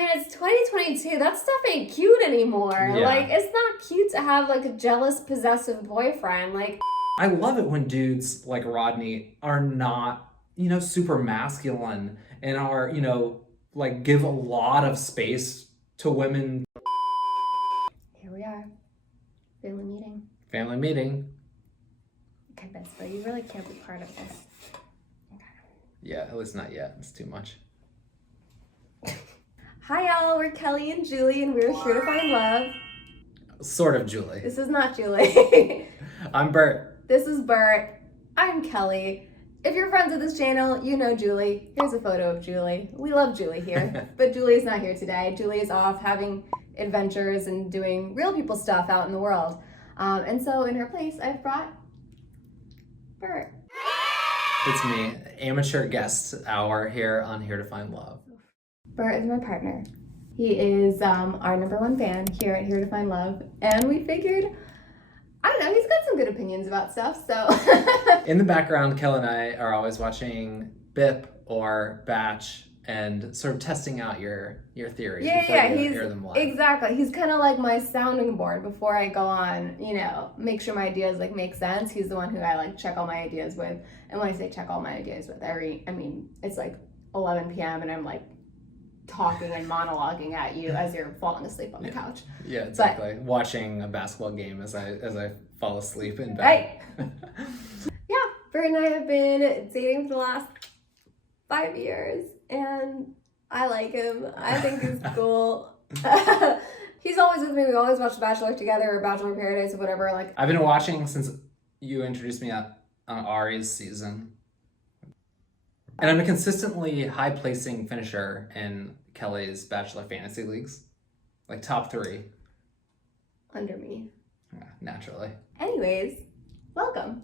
mean, it's 2022. That stuff ain't cute anymore. Yeah. Like, it's not cute to have, like, a jealous, possessive boyfriend. Like, I love it when dudes like Rodney are not, super masculine and are, like give a lot of space to women. here we are. Family meeting. Family meeting. Okay, but you really can't be part of this. Okay. Yeah, at least not yet. It's too much. Hi, y'all. We're Kelly and Julie, and we're here to find love. Sort of Julie. This is not Julie. I'm Bert. This is Bert. I'm Kelly. If you're friends with this channel, you know Julie. Here's a photo of Julie. We love Julie here, but Julie is not here today. Julie is off having adventures and doing real people stuff out in the world. And so in her place, I've brought Bert. It's me, amateur guest hour here on Here to Find Love. Bert is my partner. He is our #1 fan here at Here to Find Love. And we figured, I don't know, he's got some good opinions about stuff, so. In the background, Kel and I are always watching BIP or Batch and sort of testing out your theories before you hear them live. Exactly. He's kind of like my sounding board before I go on, make sure my ideas like make sense. He's the one who I like check all my ideas with. And when I say check all my ideas with, it's like 11 p.m. and I'm like talking and monologuing at you as you're falling asleep on the couch. Yeah, exactly. Watching a basketball game as I fall asleep in bed. Right. Yeah, Bert and I have been dating for the last 5 years, and I like him. I think he's cool. He's always with me. We always watch Bachelor together or Bachelor in Paradise or whatever. Like, I've been watching since you introduced me on Ari's season. And I'm a consistently high-placing finisher in Kelly's Bachelor fantasy leagues. Like top 3. Under me. Yeah, naturally. Anyways, welcome.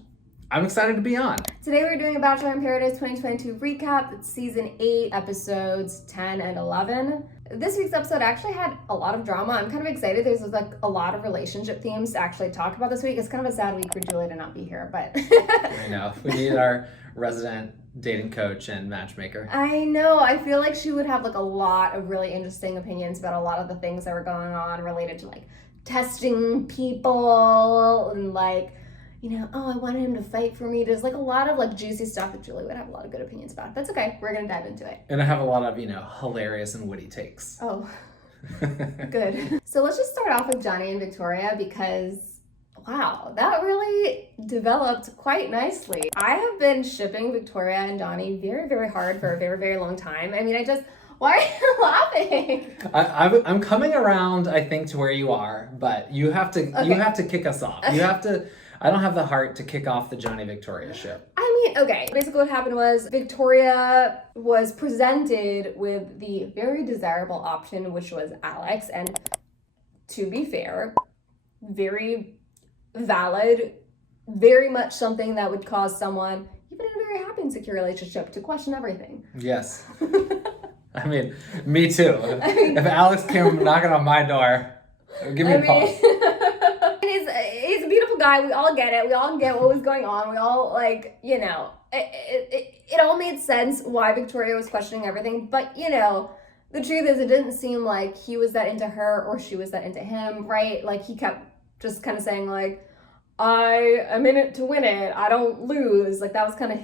I'm excited to be on. Today we're doing a Bachelor in Paradise 2022 recap. It's season 8, episodes 10 and 11. This week's episode actually had a lot of drama. I'm kind of excited. There's like a lot of relationship themes to actually talk about this week. It's kind of a sad week for Julie to not be here, but. I know. We need our resident dating coach and matchmaker. I know. I feel like she would have like a lot of really interesting opinions about a lot of the things that were going on related to like testing people and like, oh, I wanted him to fight for me. There's like a lot of like juicy stuff that Julie would have a lot of good opinions about. That's okay. We're going to dive into it. And I have a lot of, hilarious and witty takes. Oh, good. So let's just start off with Johnny and Victoria because, wow, that really developed quite nicely. I have been shipping Victoria and Johnny very, very hard for a very, very long time. Why are you laughing? I'm coming around, I think, to where you are, but you have to kick us off. I don't have the heart to kick off the Johnny Victoria ship. Okay. Basically what happened was Victoria was presented with the very desirable option, which was Alex. And to be fair, very valid, very much something that would cause someone, even in a very happy and secure relationship, to question everything. Yes. Me too. If Alex came knocking on my door, give me a pause. He's a beautiful guy. We all get it. We all get what was going on. We all it all made sense why Victoria was questioning everything. But the truth is, it didn't seem like he was that into her or she was that into him, right? Like he kept just kind of saying like, I am in it to win it. I don't lose. Like that was kind of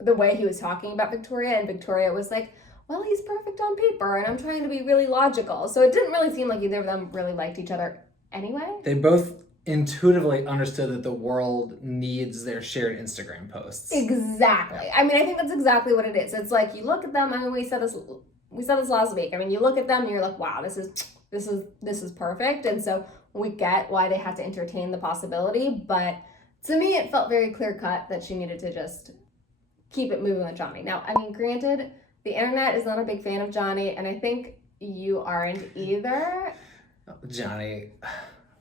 the way he was talking about Victoria, and Victoria was like, well, he's perfect on paper, and I'm trying to be really logical. So it didn't really seem like either of them really liked each other anyway. They both intuitively understood that the world needs their shared Instagram posts. Exactly. I think that's exactly what it is. It's like you look at them. We said this last week. You look at them and you're like, wow, this is perfect. And so we get why they had to entertain the possibility. But to me, it felt very clear cut that she needed to just keep it moving with Johnny. Now, granted, the internet is not a big fan of Johnny, and I think you aren't either. Johnny,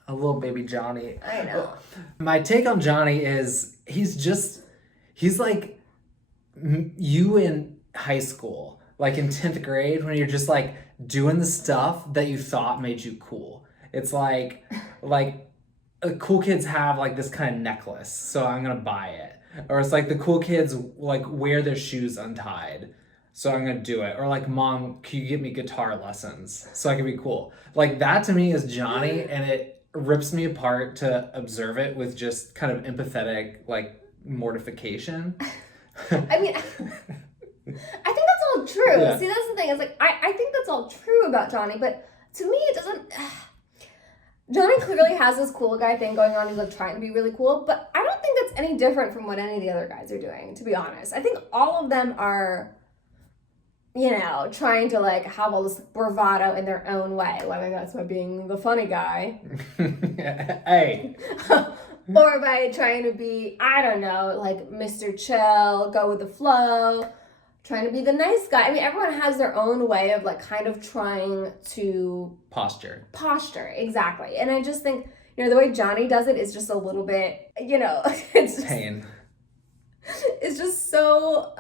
a little baby Johnny. I know. My take on Johnny is he's like you in high school, like in 10th grade when you're just like doing the stuff that you thought made you cool. It's like cool kids have like this kind of necklace, so I'm gonna buy it. Or it's like the cool kids like wear their shoes untied. so I'm gonna do it. Or like, Mom, can you give me guitar lessons so I can be cool? Like, that to me is Johnny, and it rips me apart to observe it with just kind of empathetic, like, mortification. I mean, I think that's all true. Yeah. See, that's the thing. It's like, I think that's all true about Johnny, but to me, it doesn't... Johnny clearly has this cool guy thing going on. He's like trying to be really cool, but I don't think that's any different from what any of the other guys are doing, to be honest. I think all of them are, you know, trying to like have all this bravado in their own way. Whether that's by being the funny guy. Hey. Or by trying to be, I don't know, like Mr. Chill, go with the flow, trying to be the nice guy. I mean, everyone has their own way of like kind of trying to... Posture, exactly. And I just think, you know, the way Johnny does it is just a little bit, you know, it's just... Pain. It's just so,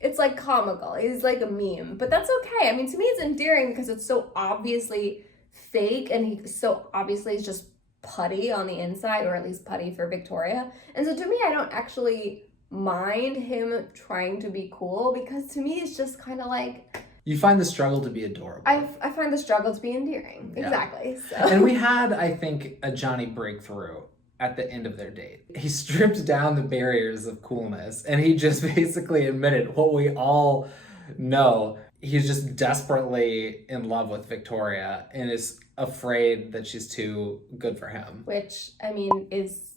it's like comical. He's like a meme, but that's okay. I mean, to me, it's endearing because it's so obviously fake, and he so obviously is just putty on the inside, or at least putty for Victoria. And so to me, I don't actually mind him trying to be cool, because to me, it's just kind of like... You find the struggle to be adorable. I find the struggle to be endearing. Yeah. Exactly. So. And we had, I think, a Johnny breakthrough at the end of their date. He stripped down the barriers of coolness, and he just basically admitted what we all know. He's just desperately in love with Victoria and is afraid that she's too good for him. Which, I mean, is...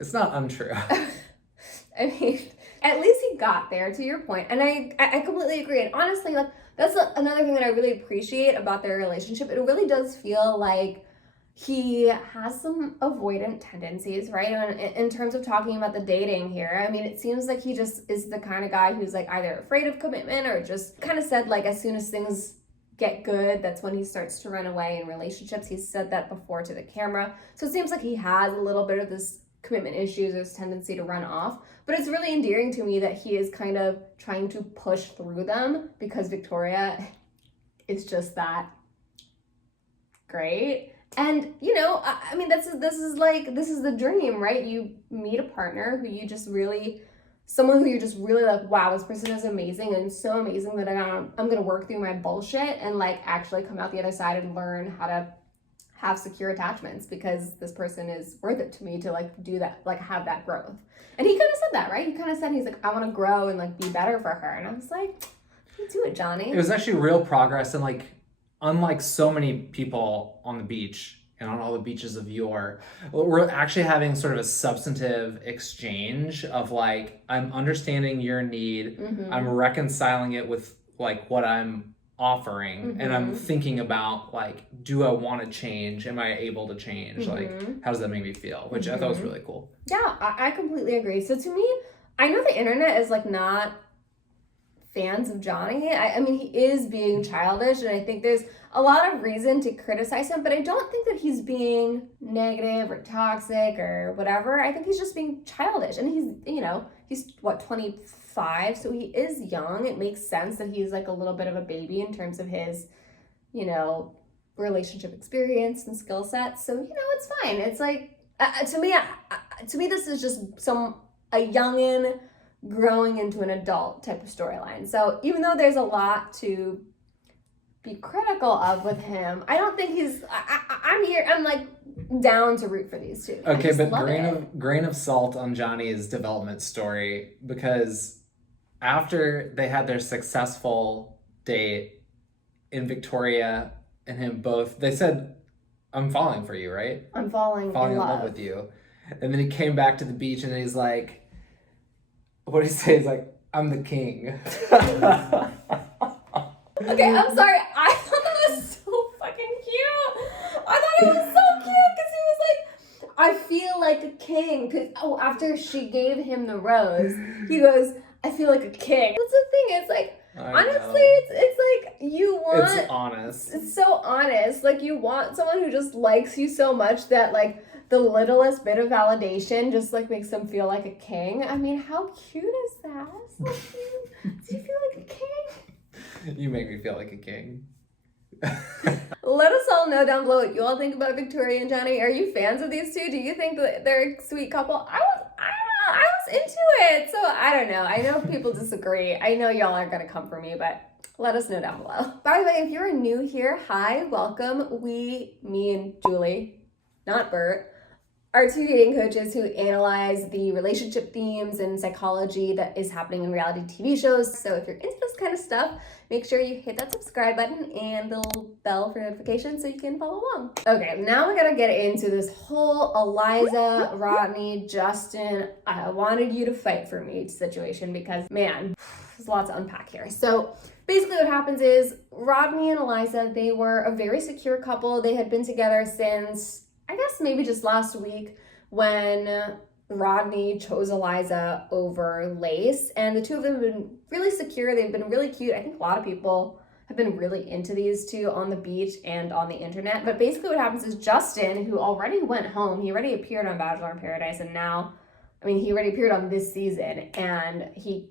It's not untrue. I mean, at least he got there, to your point. And I completely agree. And honestly, like, that's another thing that I really appreciate about their relationship. It really does feel like he has some avoidant tendencies, right? And in terms of talking about the dating here, I mean, it seems like he just is the kind of guy who's like either afraid of commitment, or just kind of said like as soon as things get good, that's when he starts to run away in relationships. He's said that before to the camera. So it seems like he has a little bit of this commitment issues, or this tendency to run off. But it's really endearing to me that he is kind of trying to push through them, because Victoria is just that great. And, you know, I mean, this is the dream, right? You meet a partner who you just really, someone who you're just really like, wow, this person is amazing, and so amazing that I'm going to work through my bullshit and like actually come out the other side and learn how to have secure attachments, because this person is worth it to me to like do that, like have that growth. And he kind of said that, right? He kind of said, he's like, I want to grow and like be better for her. And I was like, you do it, Johnny. It was actually real progress, and like, unlike so many people on the beach and on all the beaches of yore, we're actually having sort of a substantive exchange of like, I'm understanding your need, I'm reconciling it with like what I'm offering, and I'm thinking about like, do I want to change? Am I able to change? Like, how does that make me feel? Which I thought was really cool. Yeah, I completely agree. So to me, I know the internet is like not fans of Johnny. I mean, he is being childish, and I think there's a lot of reason to criticize him, but I don't think that he's being negative or toxic or whatever. I think he's just being childish, and he's, you know, he's what, 25, so he is young. It makes sense that he's like a little bit of a baby in terms of his, you know, relationship experience and skill set. So, you know, it's fine. It's like, to me, this is just a youngin' growing into an adult type of storyline. So even though there's a lot to be critical of with him, I don't think he's, I'm like down to root for these two. Okay, but grain of salt on Johnny's development story, because after they had their successful date, in Victoria and him both, they said, I'm falling for you, right? I'm falling in love with you. And then he came back to the beach and he's like, what did he say? He's like, I'm the king. Okay, I'm sorry. I thought that was so fucking cute. I thought it was so cute because he was like, I feel like a king. Because, after she gave him the rose, he goes, I feel like a king. That's the thing. It's like, honestly, it's like you want... It's honest. It's so honest. Like, you want someone who just likes you so much that, like, the littlest bit of validation just, like, makes them feel like a king. I mean, how cute is that? So cute. Do you feel like a king? You make me feel like a king. Let us all know down below what you all think about Victoria and Johnny. Are you fans of these two? Do you think that they're a sweet couple? I don't I was into it. So I don't know. I know people disagree. I know y'all aren't going to come for me, but let us know down below. By the way, if you're new here, hi, welcome. Me and Julie, not Bert, are two dating coaches who analyze the relationship themes and psychology that is happening in reality TV shows. So if you're into this kind of stuff, make sure you hit that subscribe button and the little bell for notifications so you can follow along. Okay, now we gotta get into this whole Eliza, Rodney, Justin, I wanted you to fight for me situation because, man, there's lots to unpack here. So basically what happens is Rodney and Eliza, they were a very secure couple. They had been together since, I guess maybe just last week when Rodney chose Eliza over Lace, and the two of them have been really secure. They've been really cute. I think a lot of people have been really into these two on the beach and on the internet. But basically what happens is Justin, who already went home, he already appeared on Bachelor in Paradise, and now, he already appeared on this season, and he,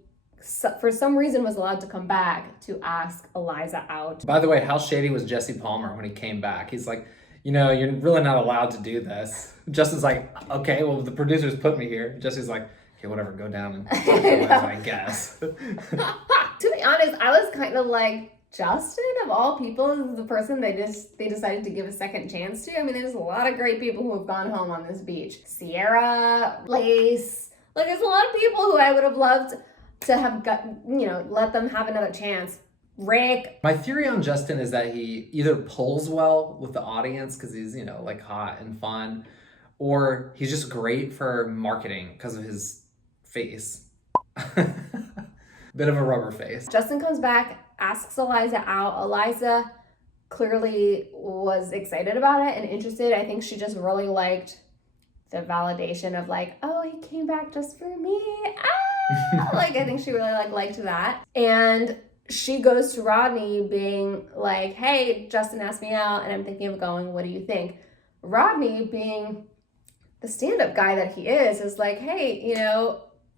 for some reason, was allowed to come back to ask Eliza out. By the way, how shady was Jesse Palmer when he came back? He's like, you're really not allowed to do this. Justin's like, okay, well, the producers put me here. Jesse's like, okay, whatever, go down and talk to Eliza, I guess. To be honest, I was kind of like, Justin, of all people, is the person they decided to give a second chance to. There's a lot of great people who have gone home on this beach. Sierra, Lace, there's a lot of people who I would have loved to have let them have another chance. Rick. My theory on Justin is that he either pulls well with the audience because he's, hot and fun, or he's just great for marketing because of his face. Bit of a rubber face. Justin comes back, asks Eliza out. Eliza clearly was excited about it and interested. I think she just really liked the validation of oh, he came back just for me. I think she really liked that. And she goes to Rodney being like, hey, Justin asked me out and I'm thinking of going. What do you think? Rodney, being the stand-up guy that he is like, hey,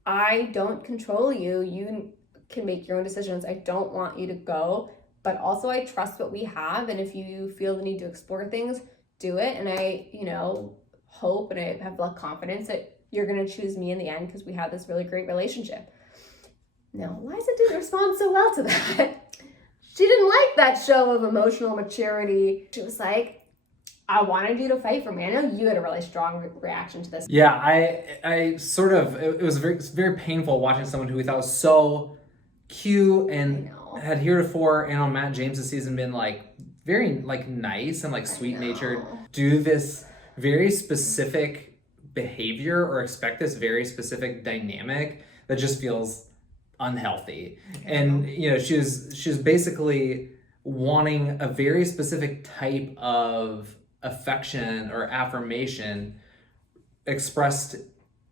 I don't control you. You can make your own decisions. I don't want you to go, but also I trust what we have. And if you feel the need to explore things, do it. And I, hope and I have confidence that you're going to choose me in the end because we have this really great relationship. Now, Eliza didn't respond so well to that. She didn't like that show of emotional maturity. She was like, I wanted you to fight for me. I know you had a really strong reaction to this. Yeah, I sort of, it was very painful watching someone who we thought was so cute and had heretofore and on Matt James's season been very nice and sweet-natured, do this very specific behavior or expect this very specific dynamic that just feels unhealthy. And she was basically wanting a very specific type of affection or affirmation expressed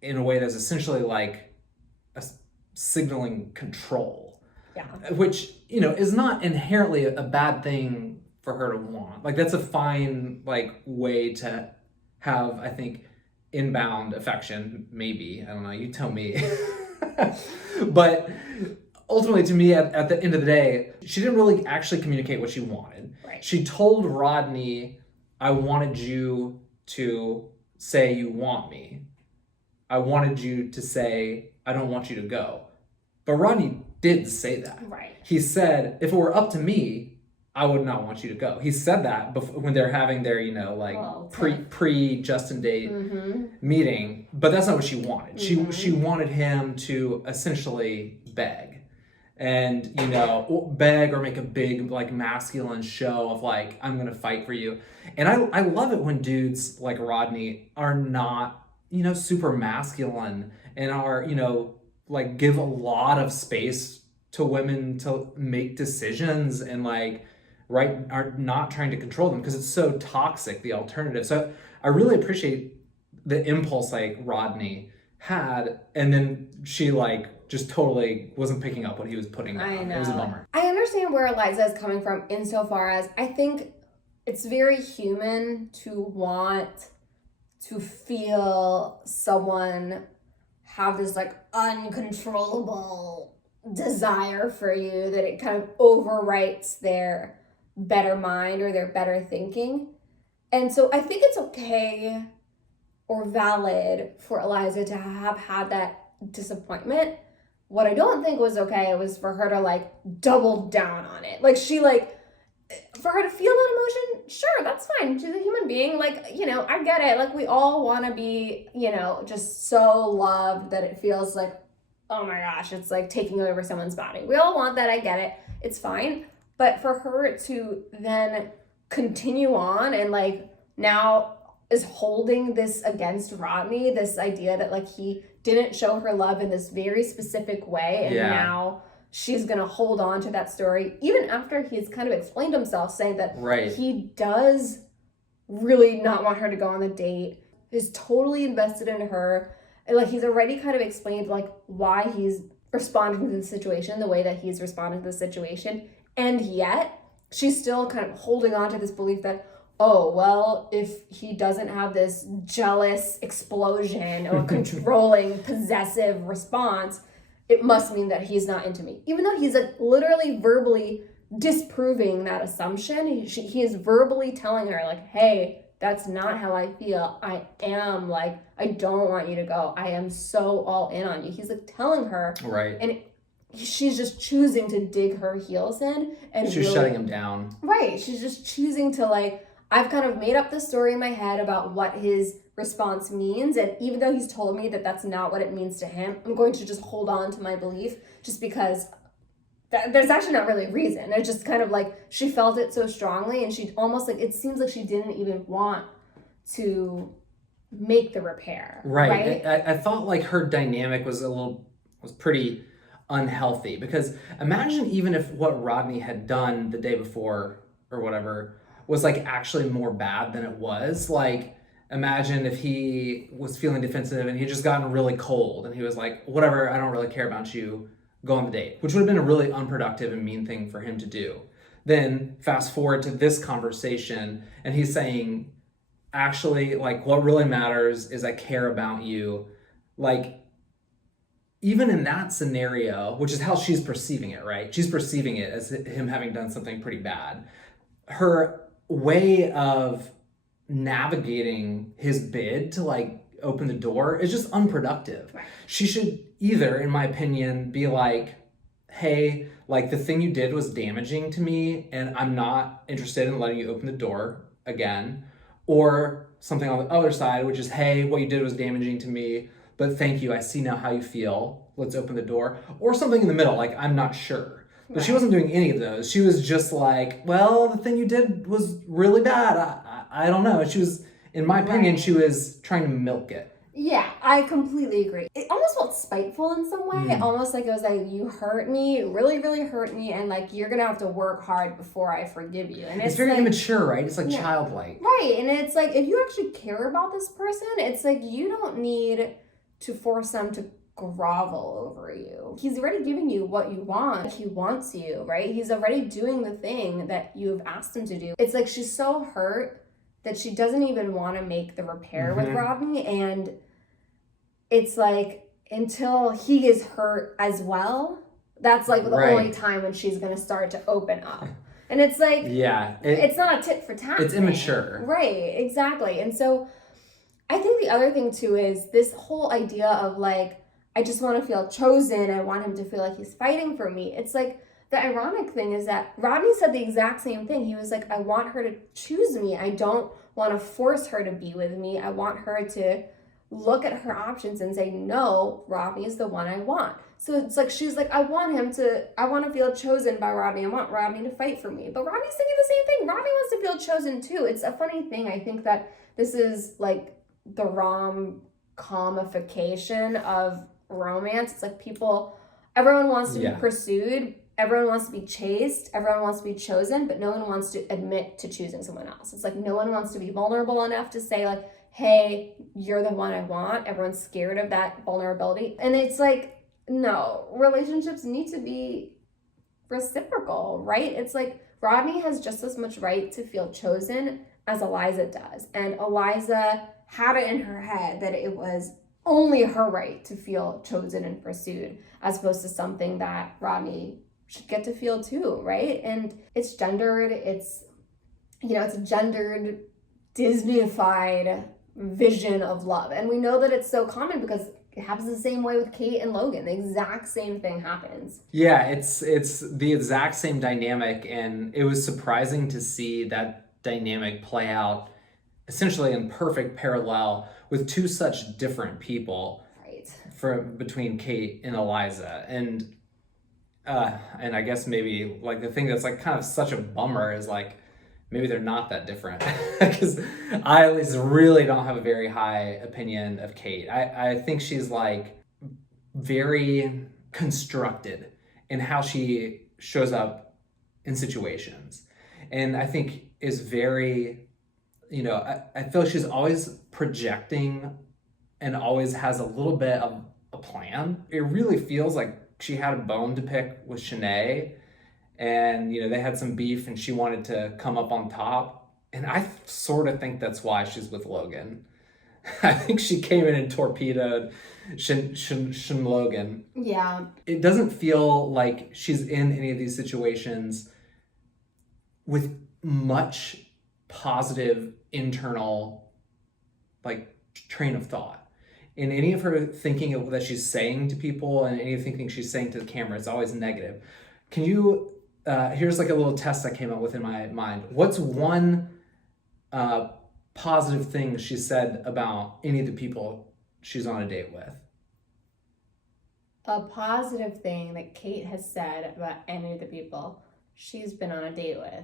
in a way that's essentially a signaling control. Yeah. Which is not inherently a bad thing for her to want. That's a fine way to have, I think, inbound affection. Maybe, I don't know, you tell me. But ultimately, to me, at the end of the day, she didn't really actually communicate what she wanted. Right. She told Rodney, I wanted you to say you want me. I wanted you to say, I don't want you to go. But Rodney did say that. Right. He said, if it were up to me, I would not want you to go. He said that when they're having their, pre-Justin date meeting, but that's not what she wanted. Mm-hmm. She wanted him to essentially beg. And, beg or make a big, masculine show of, I'm going to fight for you. And I love it when dudes like Rodney are not, super masculine and are, give a lot of space to women to make decisions and, are not trying to control them because it's so toxic, the alternative. So I really appreciate the impulse Rodney had, and then she just totally wasn't picking up what he was putting down. I know. It was a bummer. I understand where Eliza is coming from insofar as I think it's very human to want to feel someone have this uncontrollable desire for you that it kind of overwrites their better mind or their better thinking. And so I think it's okay or valid for Eliza to have had that disappointment. What I don't think was okay was for her to like double down on it. Like she like, for her to feel that emotion, sure, that's fine. She's a human being. Like, you know, I get it. Like we all want to be, you know, just so loved that it feels like, oh my gosh, it's like taking over someone's body. We all want that. I get it. It's fine. But for her to then continue on and like now is holding this against Rodney, this idea that like he didn't show her love in this very specific way, and now she's gonna hold on to that story even after he's kind of explained himself, saying that he does really not want her to go on the date, is totally invested in her, and like he's already kind of explained like why he's responding to the situation the way that he's responding to the situation, and yet she's still kind of holding on to this belief that, oh, well, if he doesn't have this jealous explosion or controlling, possessive response, it must mean that he's not into me. Even though he's like literally verbally disproving that assumption, he is verbally telling her like, hey, that's not how I feel. I am like, I don't want you to go. I am so all in on you. He's like telling her. Right. And she's just choosing to dig her heels in. And she's shutting him down. Right. She's just choosing to like, I've kind of made up the story in my head about what his response means, and even though he's told me that that's not what it means to him, I'm going to just hold on to my belief just because there's actually not really a reason. It's just kind of like she felt it so strongly, and she almost like, it seems like she didn't even want to make the repair. Right? I thought like her dynamic was pretty unhealthy, because imagine even if what Rodney had done the day before or whatever was like actually more bad than it was. Like, imagine if he was feeling defensive and he just gotten really cold and he was like, whatever, I don't really care about you, go on the date, which would have been a really unproductive and mean thing for him to do. Then fast forward to this conversation and he's saying, actually, like, what really matters is I care about you. Like, even in that scenario, which is how she's perceiving it, right? She's perceiving it as him having done something pretty bad. Her way of navigating his bid to like open the door is just unproductive. Right. She should either, in my opinion, be like, hey, like the thing you did was damaging to me and I'm not interested in letting you open the door again. Or something on the other side, which is, hey, what you did was damaging to me, but thank you, I see now how you feel, let's open the door. Or something in the middle, like I'm not sure. But she wasn't doing any of those. She was just like, well, the thing you did was really bad. I don't know. She was, in my opinion, she was trying to milk it. Yeah, I completely agree. It almost felt spiteful in some way. Almost like it was like, you hurt me, really, really hurt me, and like you're gonna have to work hard before I forgive you. And it's very like, immature, right? It's like childlike. Right, and it's like, if you actually care about this person, it's like you don't need to force them to grovel over you. He's already giving you what you want. He wants you, right? He's already doing the thing that you've asked him to do. It's like she's so hurt that she doesn't even want to make the repair with Rodney, and it's like until he is hurt as well, that's like the only time when she's gonna start to open up. And it's like, it's not a tit for tat. It's immature. Right, exactly. And so I think the other thing too is this whole idea of like, I just want to feel chosen. I want him to feel like he's fighting for me. It's like, the ironic thing is that Rodney said the exact same thing. He was like, I want her to choose me. I don't want to force her to be with me. I want her to look at her options and say, no, Rodney is the one I want. So it's like, she's like, I want to feel chosen by Rodney. I want Rodney to fight for me. But Rodney's thinking the same thing. Rodney wants to feel chosen too. It's a funny thing. I think that this is like the rom-comification of romance. It's like everyone wants to be pursued, everyone wants to be chased, everyone wants to be chosen, but no one wants to admit to choosing someone else. It's like no one wants to be vulnerable enough to say like, hey, you're the one I want. Everyone's scared of that vulnerability. And it's like, no, relationships need to be reciprocal, right? It's like Rodney has just as much right to feel chosen as Eliza does. And Eliza had it in her head that it was only her right to feel chosen and pursued, as opposed to something that Rodney should get to feel too, right? And it's gendered, it's a gendered, Disney-ified vision of love. And we know that it's so common because it happens the same way with Kate and Logan. The exact same thing happens. Yeah, it's the exact same dynamic, and it was surprising to see that dynamic play out essentially in perfect parallel with two such different people. Right. Between Kate and Eliza. And I guess maybe like the thing that's like kind of such a bummer is like maybe they're not that different, because I at least really don't have a very high opinion of Kate. I think she's like very constructed in how she shows up in situations, and I think is very, I feel she's always projecting and always has a little bit of a plan. It really feels like she had a bone to pick with Shanae, and they had some beef and she wanted to come up on top. And I sort of think that's why she's with Logan. I think she came in and torpedoed Shin Logan. Yeah. It doesn't feel like she's in any of these situations with much positive internal like train of thought. In any of her thinking that she's saying to people and any thinking she's saying to the camera, it's always negative. Can you, here's like a little test I came up with in my mind. What's one positive thing she said about any of the people she's on a date with? A positive thing that Kate has said about any of the people she's been on a date with.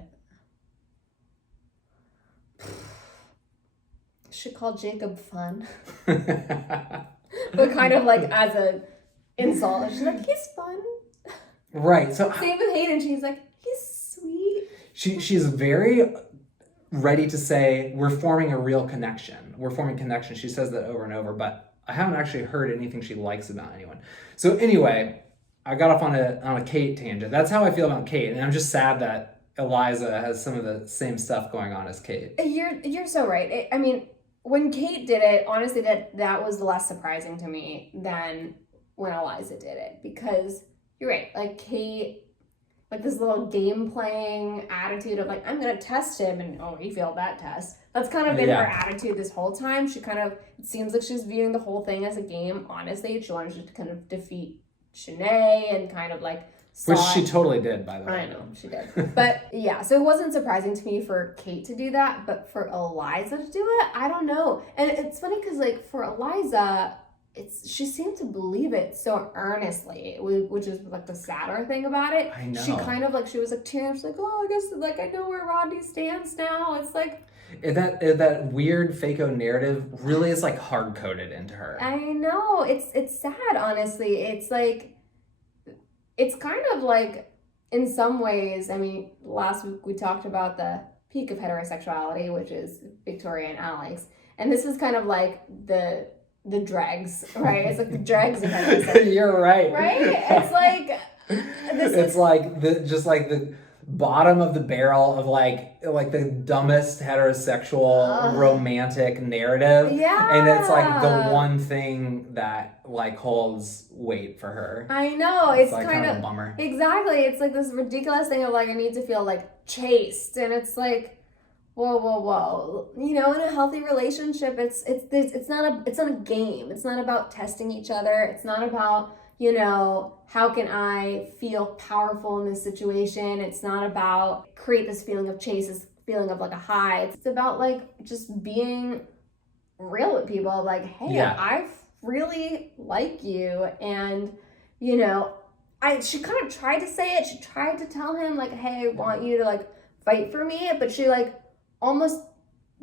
She called Jacob fun. But kind of like as a insult. She's like, he's fun. Right. So same with Hayden. She's like, he's sweet. She's very ready to say, we're forming a real connection. We're forming connection. She says that over and over, but I haven't actually heard anything she likes about anyone. So anyway, I got off on a Kate tangent. That's how I feel about Kate. And I'm just sad that Eliza has some of the same stuff going on as Kate. You're so right. I mean, when Kate did it, honestly, that was less surprising to me than when Eliza did it, because you're right. Like Kate, like this little game playing attitude of like, I'm gonna test him, and oh, he failed that test. That's kind of been her attitude this whole time. She kind of, it seems like she's viewing the whole thing as a game. Honestly, she wanted to kind of defeat Shanae and kind of like. Which she totally did, by the way. I know, she did. But yeah, so it wasn't surprising to me for Kate to do that, but for Eliza to do it, I don't know. And it's funny because like for Eliza, she seemed to believe it so earnestly, which is like the sadder thing about it. I know. She kind of like, she was like tearing, she's like, oh, I guess like I know where Rodney stands now. It's like. That weird Fako narrative really is like hard-coded into her. I know, it's sad, honestly. It's like, it's kind of like, in some ways, I mean, last week we talked about the peak of heterosexuality, which is Victoria and Alex. And this is kind of like the dregs, right? It's like the dregs of heterosexuality. You're right. Right? It's like... just like the bottom of the barrel of like the dumbest heterosexual romantic narrative. Yeah. And it's like the one thing that like holds weight for her. I know. It's like kind of a bummer. Exactly. It's like this ridiculous thing of like, I need to feel like chaste. And it's like, whoa. In a healthy relationship, it's not a game. It's not about testing each other. It's not about, how can I feel powerful in this situation? It's not about create this feeling of chase, this feeling of like a high. It's about like just being real with people. Like, hey, I really like you. And, she kind of tried to say it. She tried to tell him like, hey, I want you to like fight for me. But she like almost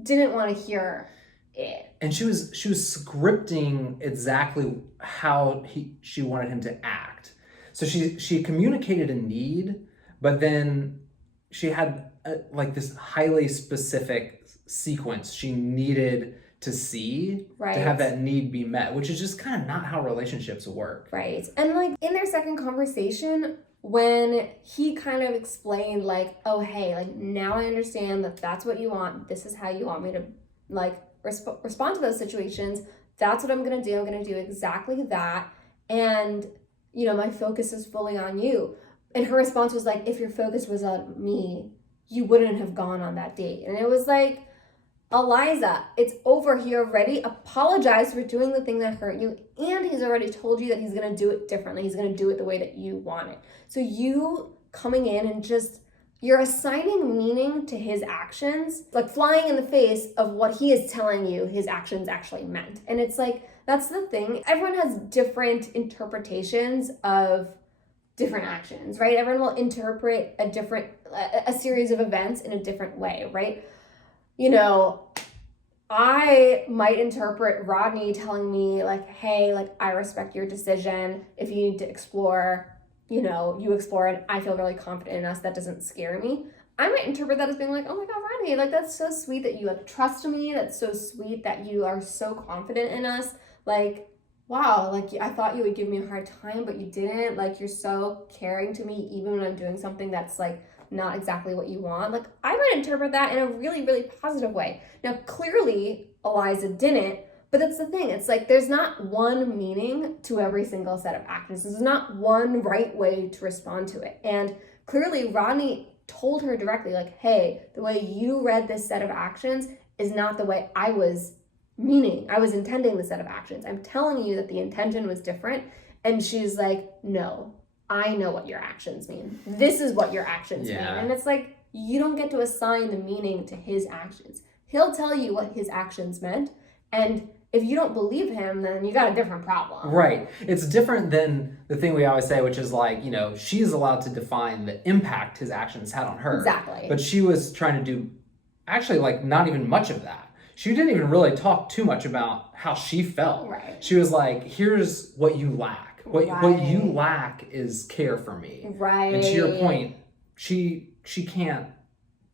didn't want to hear it. And she was scripting exactly how she wanted him to act. So she communicated a need, but then she had like this highly specific sequence she needed to see to have that need be met, which is just kind of not how relationships work. Right. And like in their second conversation, when he kind of explained like, oh, hey, like now I understand that that's what you want. This is how you want me to like respond to those situations. That's what I'm going to do. I'm going to do exactly that. And, my focus is fully on you. And her response was like, if your focus was on me, you wouldn't have gone on that date. And it was like, Eliza, it's over. He already apologized for doing the thing that hurt you, and he's already told you that he's going to do it differently. He's going to do it the way that you want it. So you coming in and just, you're assigning meaning to his actions, like flying in the face of what he is telling you his actions actually meant. And it's like, that's the thing. Everyone has different interpretations of different actions, right? Everyone will interpret a series of events in a different way, right? You know, I might interpret Rodney telling me like, hey, like, I respect your decision. If you need to explore, you know, you explore it. I feel really confident in us. That doesn't scare me. I might interpret that as being like, oh my God, Rodney, like, that's so sweet that you like trust me. That's so sweet that you are so confident in us. Like, wow, like, I thought you would give me a hard time, but you didn't. Like, you're so caring to me even when I'm doing something that's like not exactly what you want. Like, I might interpret that in a really, really positive way. Now, clearly, Eliza didn't, but that's the thing. It's like, there's not one meaning to every single set of actions. There's not one right way to respond to it. And clearly, Rodney told her directly, like, hey, the way you read this set of actions is not the way I was intending the set of actions. I'm telling you that the intention was different. And she's like, no, I know what your actions mean. This is what your actions mean. And it's like, you don't get to assign the meaning to his actions. He'll tell you what his actions meant. And if you don't believe him, then you got a different problem. Right. It's different than the thing we always say, which is like, you know, she's allowed to define the impact his actions had on her. Exactly. But she was trying to do actually like not even much of that. She didn't even really talk too much about how she felt. Right. She was like, here's what you lack. What you lack is care for me. Right. And to your point, she can't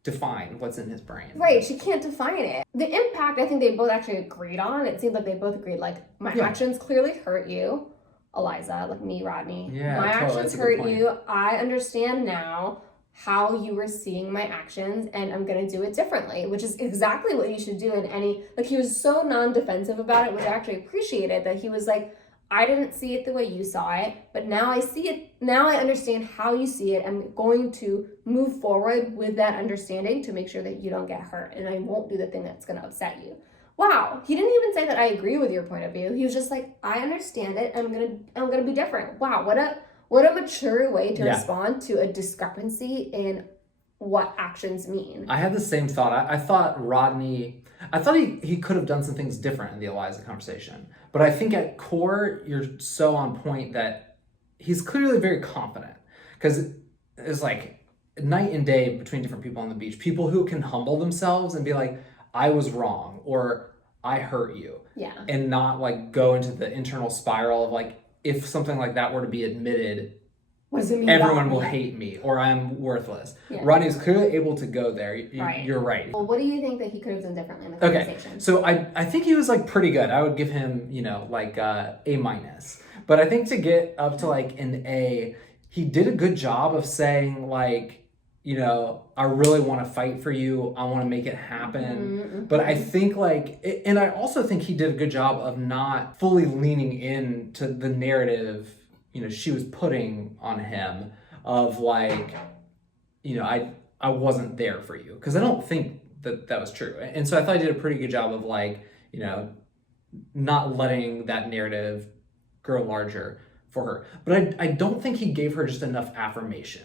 define what's in his brain. Right, she can't define it. The impact, I think they both actually agreed on. It seemed like they both agreed, like, my actions clearly hurt you, Eliza, like me, Rodney. Yeah, my totally. actions hurt you. I understand now how you were seeing my actions, and I'm gonna do it differently, which is exactly what you should do in any, like, he was so non-defensive about it, which I actually appreciated, that he was like, I didn't see it the way you saw it, but now I see it. Now I understand how you see it. I'm going to move forward with that understanding to make sure that you don't get hurt, and I won't do the thing that's going to upset you. Wow, he didn't even say that I agree with your point of view. He was just like, I understand it. I'm gonna be different. Wow, what a mature way to respond to a discrepancy in what actions mean. I had the same thought. I thought he could have done some things different in the Eliza conversation. But I think at core, you're so on point that he's clearly very confident. Because it's like night and day between different people on the beach. People who can humble themselves and be like, I was wrong, or I hurt you. Yeah. And not like go into the internal spiral of like, if something like that were to be admitted, what does it mean? Everyone will hate me, or I'm worthless. Yeah. Rodney was clearly able to go there. You're right. Well, what do you think that he could have done differently in the conversation? Okay, so I think he was like pretty good. I would give him, you know, like A-. But I think to get up to like an A, he did a good job of saying like, you know, I really want to fight for you. I want to make it happen. Mm-hmm. But I think like, and I also think he did a good job of not fully leaning into the narrative, you know, she was putting on him of like, you know, I wasn't there for you. Because I don't think that was true. And so I thought he did a pretty good job of like, you know, not letting that narrative grow larger for her. But I don't think he gave her just enough affirmation.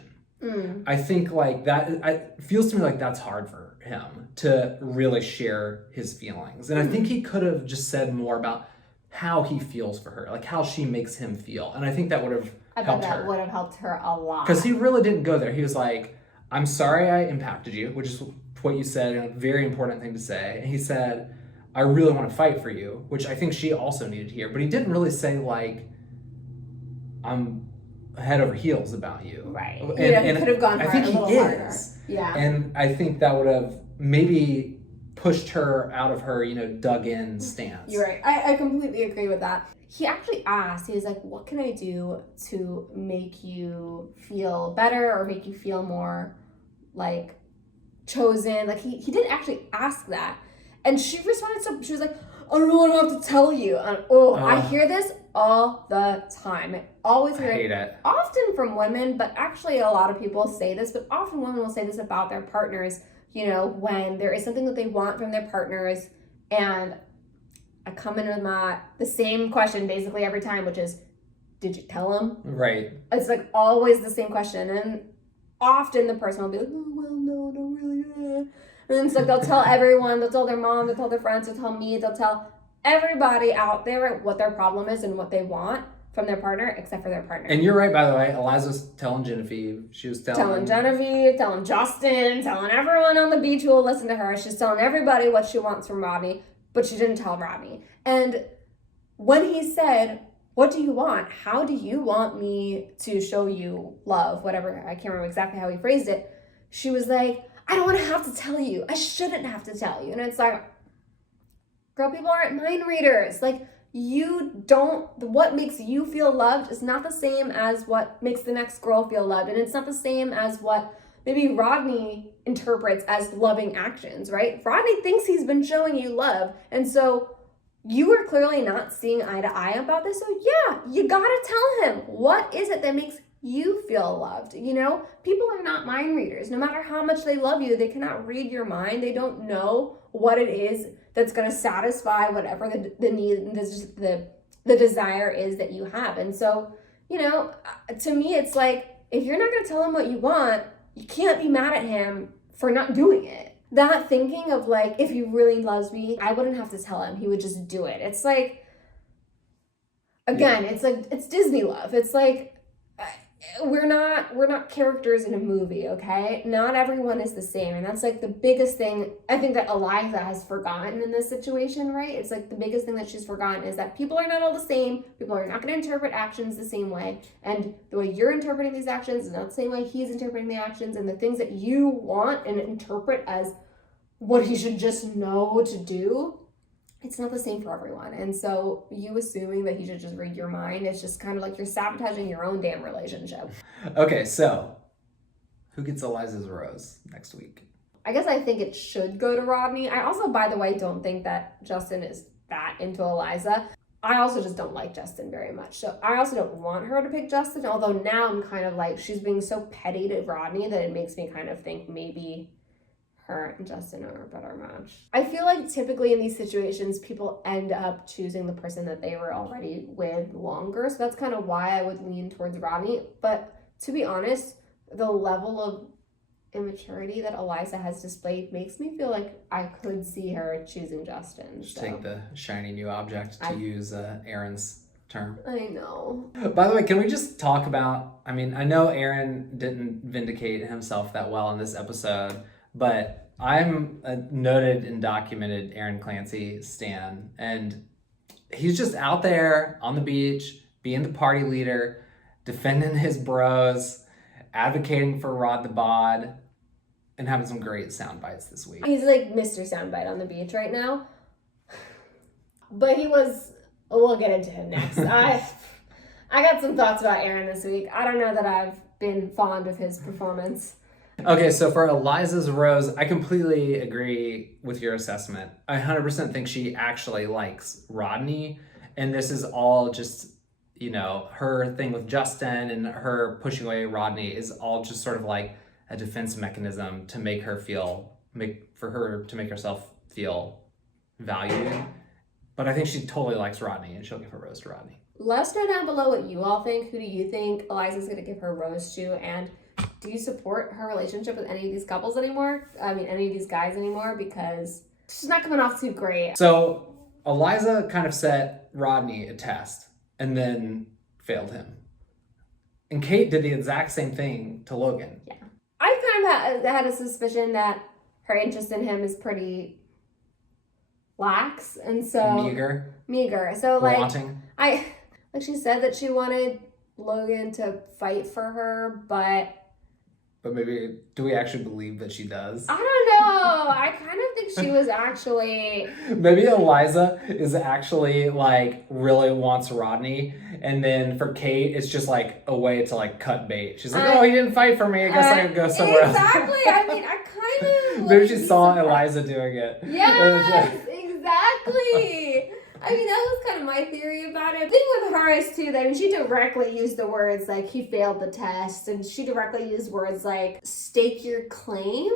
I think like that, it feels to me like that's hard for him to really share his feelings. And I think he could have just said more about how he feels for her, like how she makes him feel. And I think that would have helped her. That would have helped her a lot. Because he really didn't go there. He was like, I'm sorry I impacted you, which is what you said, and a very important thing to say. And he said, I really want to fight for you, which I think she also needed to hear. But he didn't really say like, I'm head over heels about you. Right. And could have gone I think a little harder. Yeah. And I think that would have maybe pushed her out of her, you know, dug in stance. You're right. I completely agree with that. He actually asked, he was like, what can I do to make you feel better or make you feel more like chosen? Like he did actually ask that. And she responded, she was like, I don't know what I have to tell you. And I hear this all the time. I always hear it. Often from women, but actually a lot of people say this, but often women will say this about their partners. you know, when there is something that they want from their partners, and I come in with the same question basically every time, which is, did you tell them? Right. It's like always the same question. And often the person will be like, oh, well, no, not really. And it's like they'll tell everyone, they'll tell their mom, they'll tell their friends, they'll tell me, they'll tell everybody out there what their problem is and what they want from their partner, except for their partner. And you're right, by the way. Eliza was telling Genevieve. She was telling Genevieve, telling Justin, telling everyone on the beach who will listen to her. She's telling everybody what she wants from Rodney, but she didn't tell Rodney. And when he said, what do you want? How do you want me to show you love? Whatever, I can't remember exactly how he phrased it. She was like, I don't want to have to tell you. I shouldn't have to tell you. And it's like, girl, people aren't mind readers. Like, what makes you feel loved is not the same as what makes the next girl feel loved. And it's not the same as what maybe Rodney interprets as loving actions, right? Rodney thinks he's been showing you love. And so you are clearly not seeing eye to eye about this. So yeah, you gotta tell him, what is it that makes you feel loved? You know, people are not mind readers. No matter how much they love you, they cannot read your mind. They don't know what it is that's going to satisfy whatever the need, the desire is that you have. And so, you know, to me, it's like, if you're not going to tell him what you want, you can't be mad at him for not doing it. That thinking of like, if he really loves me, I wouldn't have to tell him. He would just do it. It's like, again, it's like, it's Disney love. It's like, we're not characters in a movie, okay? Not everyone is the same. And that's like the biggest thing I think that Eliza has forgotten in this situation, right? It's like the biggest thing that she's forgotten is that people are not all the same. People are not going to interpret actions the same way. And the way you're interpreting these actions is not the same way he's interpreting the actions. And the things that you want and interpret as what he should just know to do, it's not the same for everyone. And so you assuming that he should just read your mind, it's just kind of like you're sabotaging your own damn relationship. Okay, so who gets Eliza's rose next week? I guess I think it should go to Rodney. I also, by the way, don't think that Justin is that into Eliza. I also just don't like Justin very much. So I also don't want her to pick Justin, although now I'm kind of like, she's being so petty to Rodney that it makes me kind of think maybe her and Justin are a better match. I feel like typically in these situations, people end up choosing the person that they were already with longer. So that's kind of why I would lean towards Rodney. But to be honest, the level of immaturity that Eliza has displayed makes me feel like I could see her choosing Justin. Just take the shiny new object to use Aaron's term. I know. By the way, can we just talk about, I mean, I know Aaron didn't vindicate himself that well in this episode, but I'm a noted and documented Aaron Clancy stan, and he's just out there on the beach, being the party leader, defending his bros, advocating for Rod the Bod, and having some great sound bites this week. He's like Mr. Soundbite on the beach right now. But we'll get into him next. I got some thoughts about Aaron this week. I don't know that I've been fond of his performance. Okay, so for Eliza's rose, I completely agree with your assessment. I 100% think she actually likes Rodney, and this is all just, you know, her thing with Justin and her pushing away Rodney is all just sort of like a defense mechanism to make herself feel valued. But I think she totally likes Rodney, and she'll give her rose to Rodney. Let us know down below what you all think. Who do you think Eliza's going to give her rose to? And do you support her relationship with any of these couples anymore? I mean, any of these guys anymore? Because she's not coming off too great. So Eliza kind of set Rodney a test and then failed him. And Kate did the exact same thing to Logan. Yeah. I kind of had a suspicion that her interest in him is pretty lax, and so meager. So like wanting. Like she said that she wanted Logan to fight for her, but maybe, do we actually believe that she does? I don't know. I kind of think she was actually... Maybe Eliza is actually, like, really wants Rodney, and then for Kate, it's just, like, a way to, like, cut bait. She's like, he didn't fight for me. I guess I could go somewhere else. Exactly. I mean, I kind of... Maybe she saw Eliza doing it. Yes, exactly. I mean, that was kind of my theory about it. The thing with her is, too, that I mean, she directly used the words, like, he failed the test, and she directly used words like, stake your claim.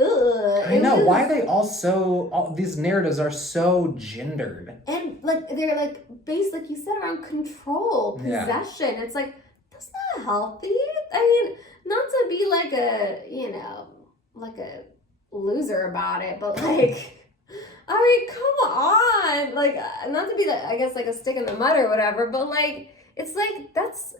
ugh. I know. Why are they all these narratives are so gendered? And like they're like based, like you said, around control, possession. Yeah. It's like, that's not healthy. I mean, not to be like like a loser about it, but like, I mean, come on. Like, not to be I guess like a stick in the mud or whatever, but like, it's like, that's,